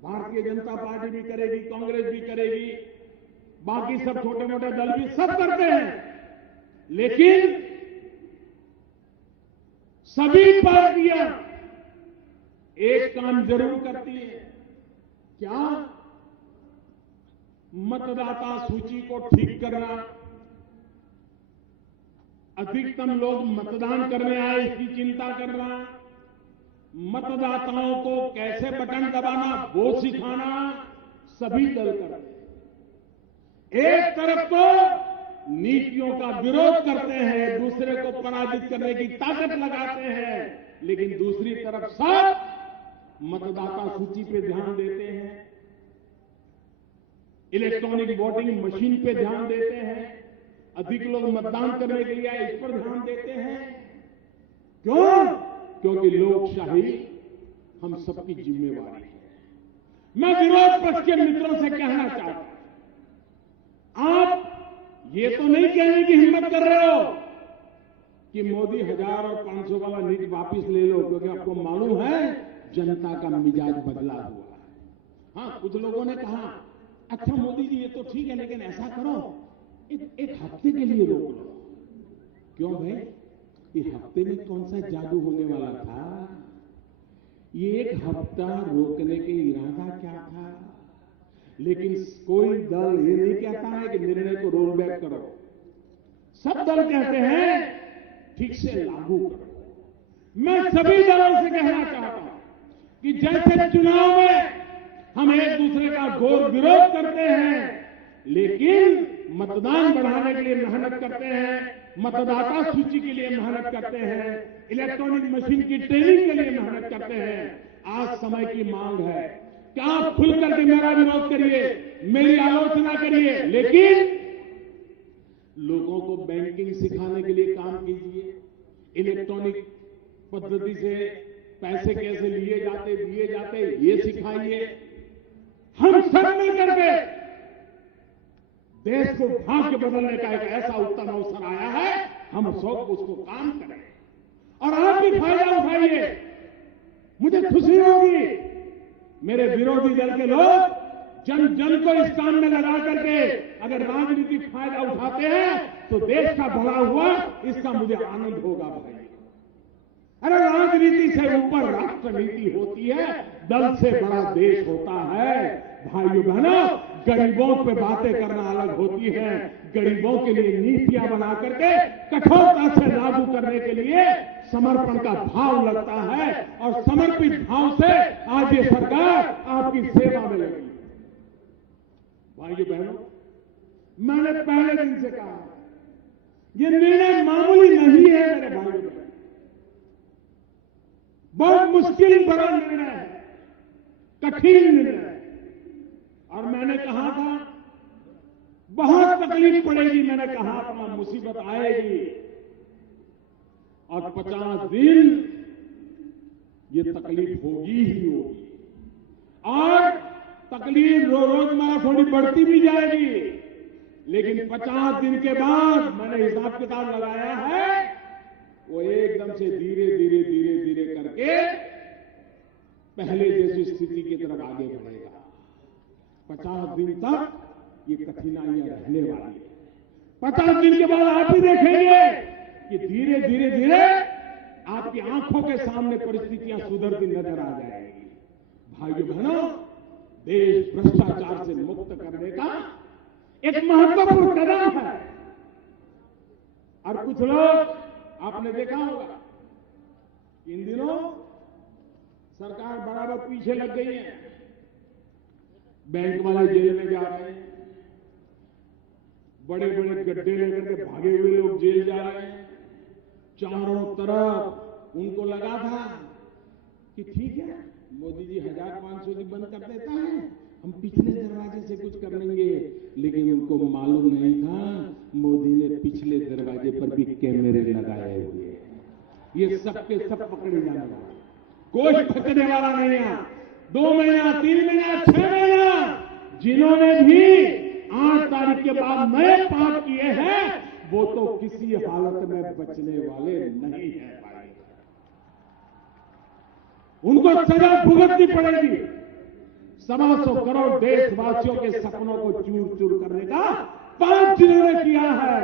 भारतीय जनता पार्टी भी करेगी, कांग्रेस भी करेगी, बाकी सब छोटे मोटे दल भी सब करते हैं। लेकिन सभी पार्टियां एक काम जरूर करती है, क्या? मतदाता सूची को ठीक करना, अधिकतम लोग मतदान करने आए इसकी चिंता करना, मतदाताओं को कैसे बटन दबाना वो सिखाना सभी दल करते हैं। एक तरफ तो नीतियों का विरोध करते हैं, दूसरे को पराजित करने की ताकत लगाते हैं, लेकिन दूसरी तरफ सब मतदाता सूची पे ध्यान देते हैं, इलेक्ट्रॉनिक वोटिंग मशीन पे ध्यान देते हैं, अधिक लोग मतदान करने के लिए आए इस पर ध्यान देते हैं। क्यों? क्योंकि लोकशाही हम सबकी जिम्मेवारी है। मैं विरोध पक्ष के मित्रों से कहना चाहता हूं, आप ये तो नहीं कहने की हिम्मत कर रहे हो कि मोदी 1000 और 500 वाला नीति वापिस ले लो, क्योंकि आपको मालूम है जनता का मिजाज बदला हुआ है। हाँ, कुछ लोगों ने कहा अच्छा मोदी जी ये तो ठीक है, लेकिन ऐसा करो एक हफ्ते के लिए रोक लो। क्यों भाई? ये हफ्ते में कौन सा जादू होने वाला था? ये एक हफ्ता रोकने के इरादा क्या था? लेकिन कोई दल ये नहीं कहता है कि निर्णय को रोल बैक करो, सब दल कहते हैं ठीक से लागू करो। मैं सभी दलों से कहना चाहता हूं कि जैसे चुनाव में हम एक दूसरे का घोर विरोध करते हैं, लेकिन मतदान बढ़ाने के लिए मेहनत करते हैं, मतदाता सूची के लिए मेहनत करते हैं, इलेक्ट्रॉनिक मशीन की ट्रेनिंग के लिए मेहनत करते हैं। आज समय की मांग है कि आप खुल करके मेरा विरोध करिए, मेरी आलोचना करिए, लेकिन लोगों को बैंकिंग सिखाने के लिए काम कीजिए, इलेक्ट्रॉनिक पद्धति से पैसे कैसे लिए जाते ये सिखाइए। हम सब मिलकर के देश को भाग्य बदलने का एक ऐसा उत्तम अवसर आया है, हम सब उसको काम करें भी फायदा उठाइए, मुझे खुशी होगी। मेरे विरोधी दल के लोग जन जन को इस काम में लगा करके अगर राजनीतिक फायदा उठाते हैं तो देश का भला हुआ, इसका मुझे आनंद होगा भाई। अरे राजनीति से ऊपर राष्ट्रनीति होती है, दल से बड़ा देश होता है। भाइयों बहनों, गरीबों पे बातें करना अलग होती है, गरीबों के लिए नीतियां बना करके कठोरता से लागू करने के लिए समर्पण का भाव लगता है, और समर्पित भाव से आज ये सरकार आपकी सेवा में लगी। भाइयों बहनों, मैंने पहले दिन से कहा ये निर्णय मामूली नहीं है मेरे भाइयों बहनों, बहुत मुश्किल बड़ा निर्णय है, कठिन निर्णय है। और मैंने कहा था बहुत तकलीफ पड़ेगी, मैंने कहा था मुसीबत आएगी, और 50 दिन ये तकलीफ होगी ही होगी, और तकलीफ रोजमर्रा थोड़ी बढ़ती भी जाएगी, लेकिन 50 दिन के बाद मैंने हिसाब किताब लगाया है, वो एकदम से धीरे धीरे धीरे धीरे करके पहले जैसी स्थिति की तरफ आगे बढ़ेगा। 50 दिन तक ये कठिनाइयां रहने वाली है। 50 दिन के बाद आप ही देखेंगे कि धीरे धीरे धीरे आपकी आंखों के सामने परिस्थितियां सुधरती नजर आ जाएगी। भाइयों बहनों, देश भ्रष्टाचार से मुक्त करने का एक महत्वपूर्ण कदम है। और कुछ लोग आपने देखा होगा इन दिनों सरकार बराबर पीछे लग गई है, बैंक वाले जेल में जा रहे हैं, बड़े बड़े गड्ढे लेकर के भागे हुए लोग जेल जा रहे हैं, चारों तरफ उनको लगा था कि ठीक है मोदी जी 1500 की बंद कर देता है, हम पिछले दरवाजे से कुछ कर लेंगे, लेकिन उनको मालूम नहीं था मोदी ने पिछले दरवाजे पर भी कैमरे लगाए हुए हैं। ये सबके सब पकड़े जाने वाले, कोई बचने वाला नहीं है। 2 महीना, 3 महीना, 6 महीना जिन्होंने भी 8 तारीख के बाद नए पाप किए हैं, वो तो किसी हालत में बचने वाले नहीं है भाई, उनको सजा भुगतनी पड़ेगी। 125 करोड़ देशवासियों के सपनों को चूर चूर करने का 5 जिन्होंने किया है,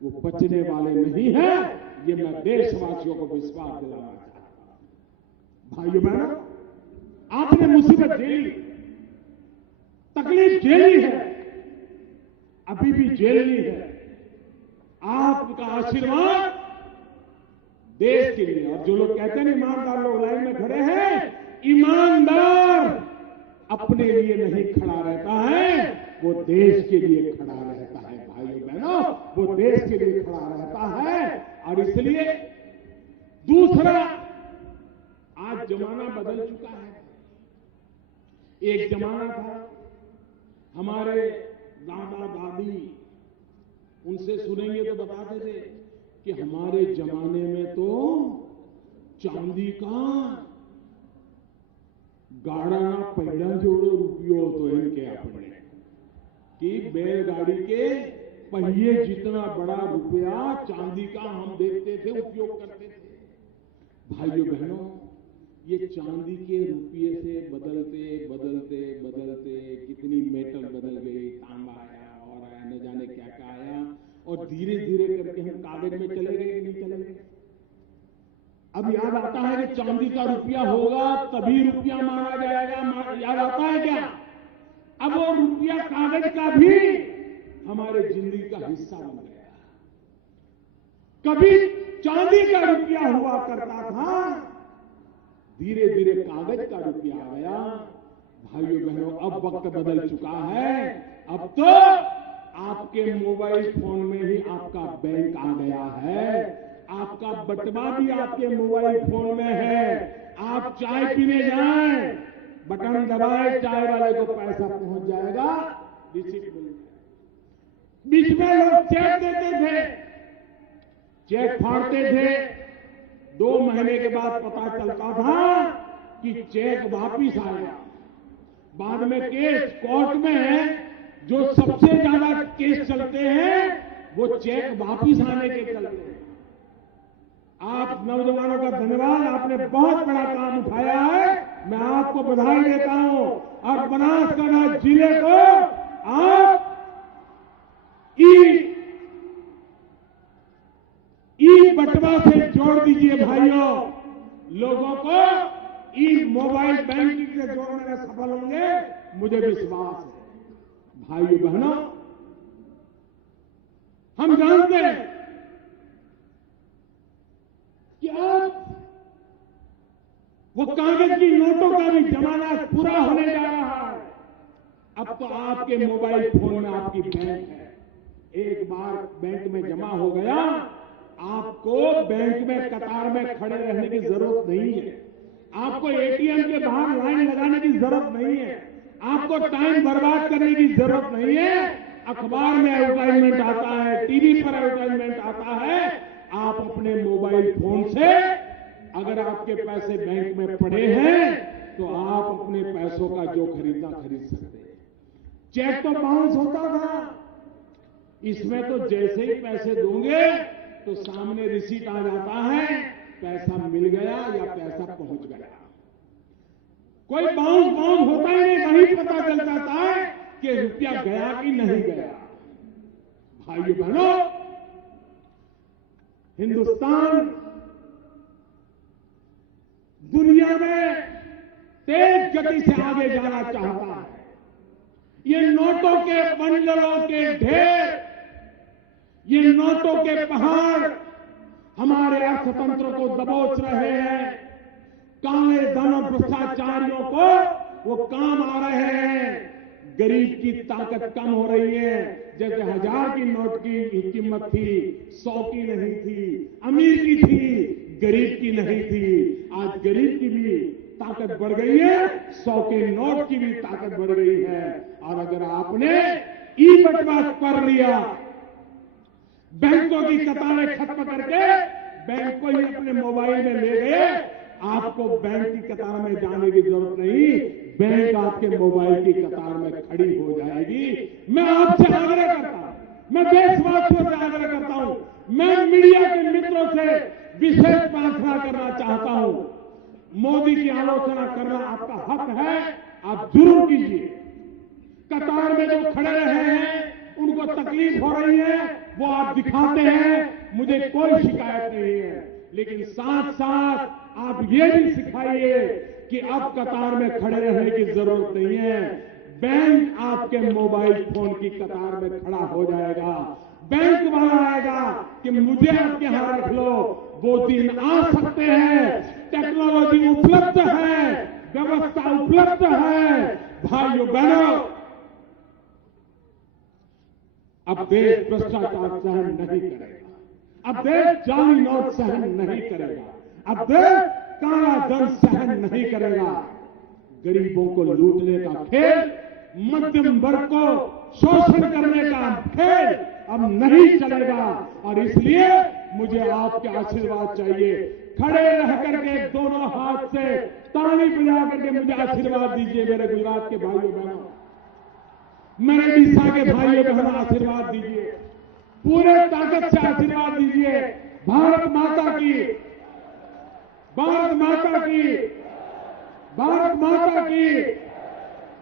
वो बचने वाले नहीं है, ये मैं देशवासियों को विश्वास दिलाना चाहता हूं। भाइयों बहनों, आपने मुसीबत झेली, तकलीफ झेली है, अभी भी झेलनी है। आपका आशीर्वाद देश के लिए, और जो लोग कहते हैं ईमानदार लोग लाइन में खड़े हैं, ईमानदार अपने लिए नहीं खड़ा रहता है, वो देश के लिए खड़ा रहता है। भाइयों बहनों, वो देश के लिए खड़ा रहता है। और इसलिए दूसरा, आज जमाना बदल चुका है। एक जमाना था, हमारे दादा दादी उनसे सुनेंगे तो बताते थे कि हमारे जमाने में तो चांदी का गाड़ा ना पैदा जोड़ो रुपयो तो इनके अपने, कि बैलगाड़ी के पहिए जितना बड़ा रुपया चांदी का हम देखते थे, उपयोग करते थे। भाइयों बहनों, ये चांदी के रुपये से बदलते बदलते बदलते कितनी मेटल बदल गई, तांबा आया और आया, न जाने क्या क्या आया, और धीरे धीरे करके हम कागज में चले गए कि नहीं चले गए। अब याद आता है कि चांदी का रुपया होगा तभी रुपया माना जाएगा, याद आता है क्या? अब वो रुपया कागज का भी हमारे जिंदगी का हिस्सा बन गया। कभी चांदी का रुपया हुआ करता था, धीरे धीरे कागज का रुपया आ गया। भाइयों बहनों, अब वक्त बदल चुका है। अब तो आपके मोबाइल फोन में ही आपका बैंक आ गया है, आपका बटवा भी आपके मोबाइल फोन में है। आप चाय पीने जाएं, बटन दबाए, चाय वाले को पैसा पहुंच जाएगा, रिसीप्ट मिल जाएगा। बीच में लोग चेक देते थे, चेक फाड़ते थे, 2 महीने के बाद पता चलता था कि चेक वापिस आ गया। बाद में केस कोर्ट में जो सबसे ज्यादा केस चलते हैं वो चेक वापिस आने के चलते हैं। आप नौजवानों का धन्यवाद, आपने बहुत बड़ा काम उठाया है, मैं आपको बधाई देता हूं। और बनासकांठा जिले को आप ई बटवा से जोड़ दीजिए भाइयों। लोगों को ई मोबाइल बैंकिंग से जोड़ने में सफल होंगे, मुझे विश्वास है। भाइयों बहनों, हम जानते हैं कि अब वो कागज की नोटों का भी जमाना पूरा होने जा रहा है। अब तो आपके मोबाइल फोन में आपकी बैंक है। एक बार बैंक में जमा हो गया, आपको बैंक में कतार में खड़े रहने की जरूरत नहीं है। आपको एटीएम के बाहर लाइन लगाने की जरूरत नहीं है। आपको टाइम बर्बाद करने की जरूरत नहीं है। अखबार में एडवर्टाइजमेंट आता है, टीवी पर एडवर्टाइजमेंट आता है। आप अपने मोबाइल फोन से अगर आपके पैसे बैंक में पड़े हैं तो आप अपने पैसों का जो खरीदना खरीद सकते हैं। चेक तो बाउंस होता था, इसमें तो जैसे ही पैसे दोगे तो सामने रिसीट आ जाता है, पैसा मिल गया या पैसा पहुंच गया। कोई बाउंस होता ही नहीं, वहीं पता चल जाता है कि रुपया गया कि नहीं गया। भाइयों बहनों, हिंदुस्तान दुनिया में तेज गति से आगे जाना चाहता है। ये नोटों के बंडलों के ढेर, ये नोटों के पहाड़ हमारे अर्थतंत्र को दबोच रहे हैं। काले धन और भ्रष्टाचारियों को वो काम आ रहे हैं। गरीब की ताकत कम हो रही है। जैसे 1000 की नोट की कीमत थी, 100 की नहीं थी, अमीर की थी, गरीब की नहीं थी। आज गरीब की भी ताकत बढ़ गई है, 100 के नोट की भी ताकत बढ़ गई है। और अगर आपने ई बटवा कर लिया, बैंकों की कतारें खत्म करके बैंक को ही अपने मोबाइल में ले गए, आपको बैंक की कतार में जाने की जरूरत नहीं, बैंक आपके मोबाइल की कतार में खड़ी हो जाएगी। मैं आपसे आग्रह करता हूं, मैं देशवासियों से आग्रह करता हूं, मैं मीडिया के मित्रों से विशेष प्रार्थना करना चाहता हूं। मोदी की आलोचना करना आपका हक है, आप जरूर कीजिए। कतार में जो खड़े रहे हैं, उनको तकलीफ हो रही है, वो आप दिखाते हैं, मुझे कोई शिकायत नहीं है। लेकिन साथ साथ आप ये भी सिखाइए कि अब कतार में खड़े रहने की जरूरत नहीं है। बैंक आपके मोबाइल फोन की कतार में खड़ा हो जाएगा। बैंक वाला आएगा कि मुझे आपके यहां रख लो। वो दिन आ सकते हैं, टेक्नोलॉजी उपलब्ध है, व्यवस्था उपलब्ध है। भाइयों बहनों, अब देश भ्रष्टाचार सहन नहीं करेगा। अब देश जाली नोट सहन नहीं करेगा। अब देश काला धन सहन नहीं करेगा। गरीबों को लूटने का खेल, मध्यम वर्ग को शोषण करने का खेल अब नहीं चलेगा। और इसलिए मुझे आपके आशीर्वाद चाहिए। खड़े रह करके दोनों हाथ से ताली बजा करके मुझे आशीर्वाद दीजिए। मेरे गुजरात के भाइयों बहनों, मेरे उड़ीसा के भाइयों बहनों, आशीर्वाद दीजिए, पूरे ताकत से आशीर्वाद दीजिए। भारत माता की, भारत माता की, भारत माता की।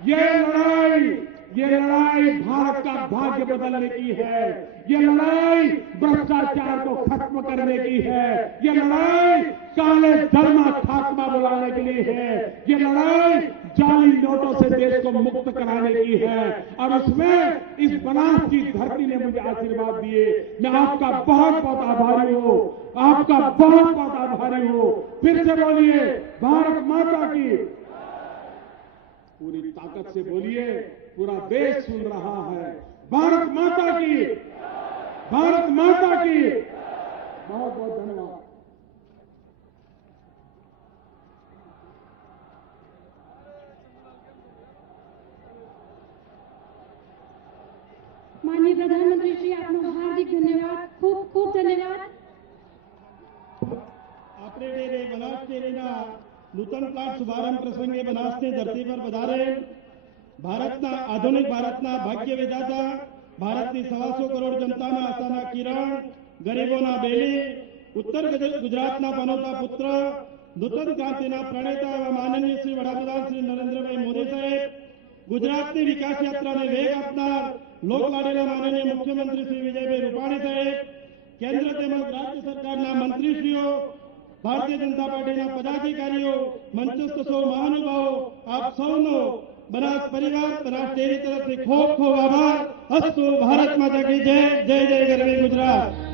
ये लड़ाई भारत का भाग्य बदलने की है। ये लड़ाई भ्रष्टाचार को खत्म करने की है। ये लड़ाई काले धन का खात्मा बुलाने के लिए है। ये लड़ाई जाली नोटों से देश को मुक्त कराने की है। और उसमें इस बनास की धरती ने मुझे आशीर्वाद दिए। मैं आपका बहुत बहुत आभारी हूं, आपका बहुत बहुत आभारी हूं। फिर से बोलिए, भारत माता की। पूरी ताकत से बोलिए, पूरा देश सुन रहा है। भारत माता की, भारत माता की। बहुत बहुत धन्यवाद। माननीय प्रधानमंत्री श्री, आपनो हार्दिक धन्यवाद, खूब खूब धन्यवाद। આપણે બનાસ ડેરીના નૂતન પ્લાન્ટ શુભારંભ પ્રસંગે બનાસની ધરતી પર પધારે ભારતના આધુનિક ભારતના ભાગ્ય વિધાતા, ભારતની 125 કરોડ જનતાના આશાના કિરણ, ગરીબોના બેલી, ઉત્તર ગુજરાતના પનોતા પુત્ર નૂતન ક્રાંતિના પ્રણેતા એવા માનનીય શ્રી વડાપ્રધાન શ્રી નરેન્દ્રભાઈ મોદી સાહેબ, ગુજરાતની વિકાસ યાત્રાને વેગ આપનાર લોકલાડીલા માનનીય મુખ્યમંત્રી શ્રી વિજયભાઈ રૂપાણી સાહેબ, કેન્દ્ર તેમજ રાજ્ય સરકારના મંત્રીશ્રીઓ, ભારતીય જનતા પાર્ટીના પદાધિકારીઓ, મંચસ્થ સૌ મહાનુભાવો, આપ સૌનો બનાસ પરિવાર બનાસ ડેરી તરફથી ખૂબ ખૂબ આભાર. અસ્તુ ભારત માતા કી જય. જય જય ગરવી ગુજરાત.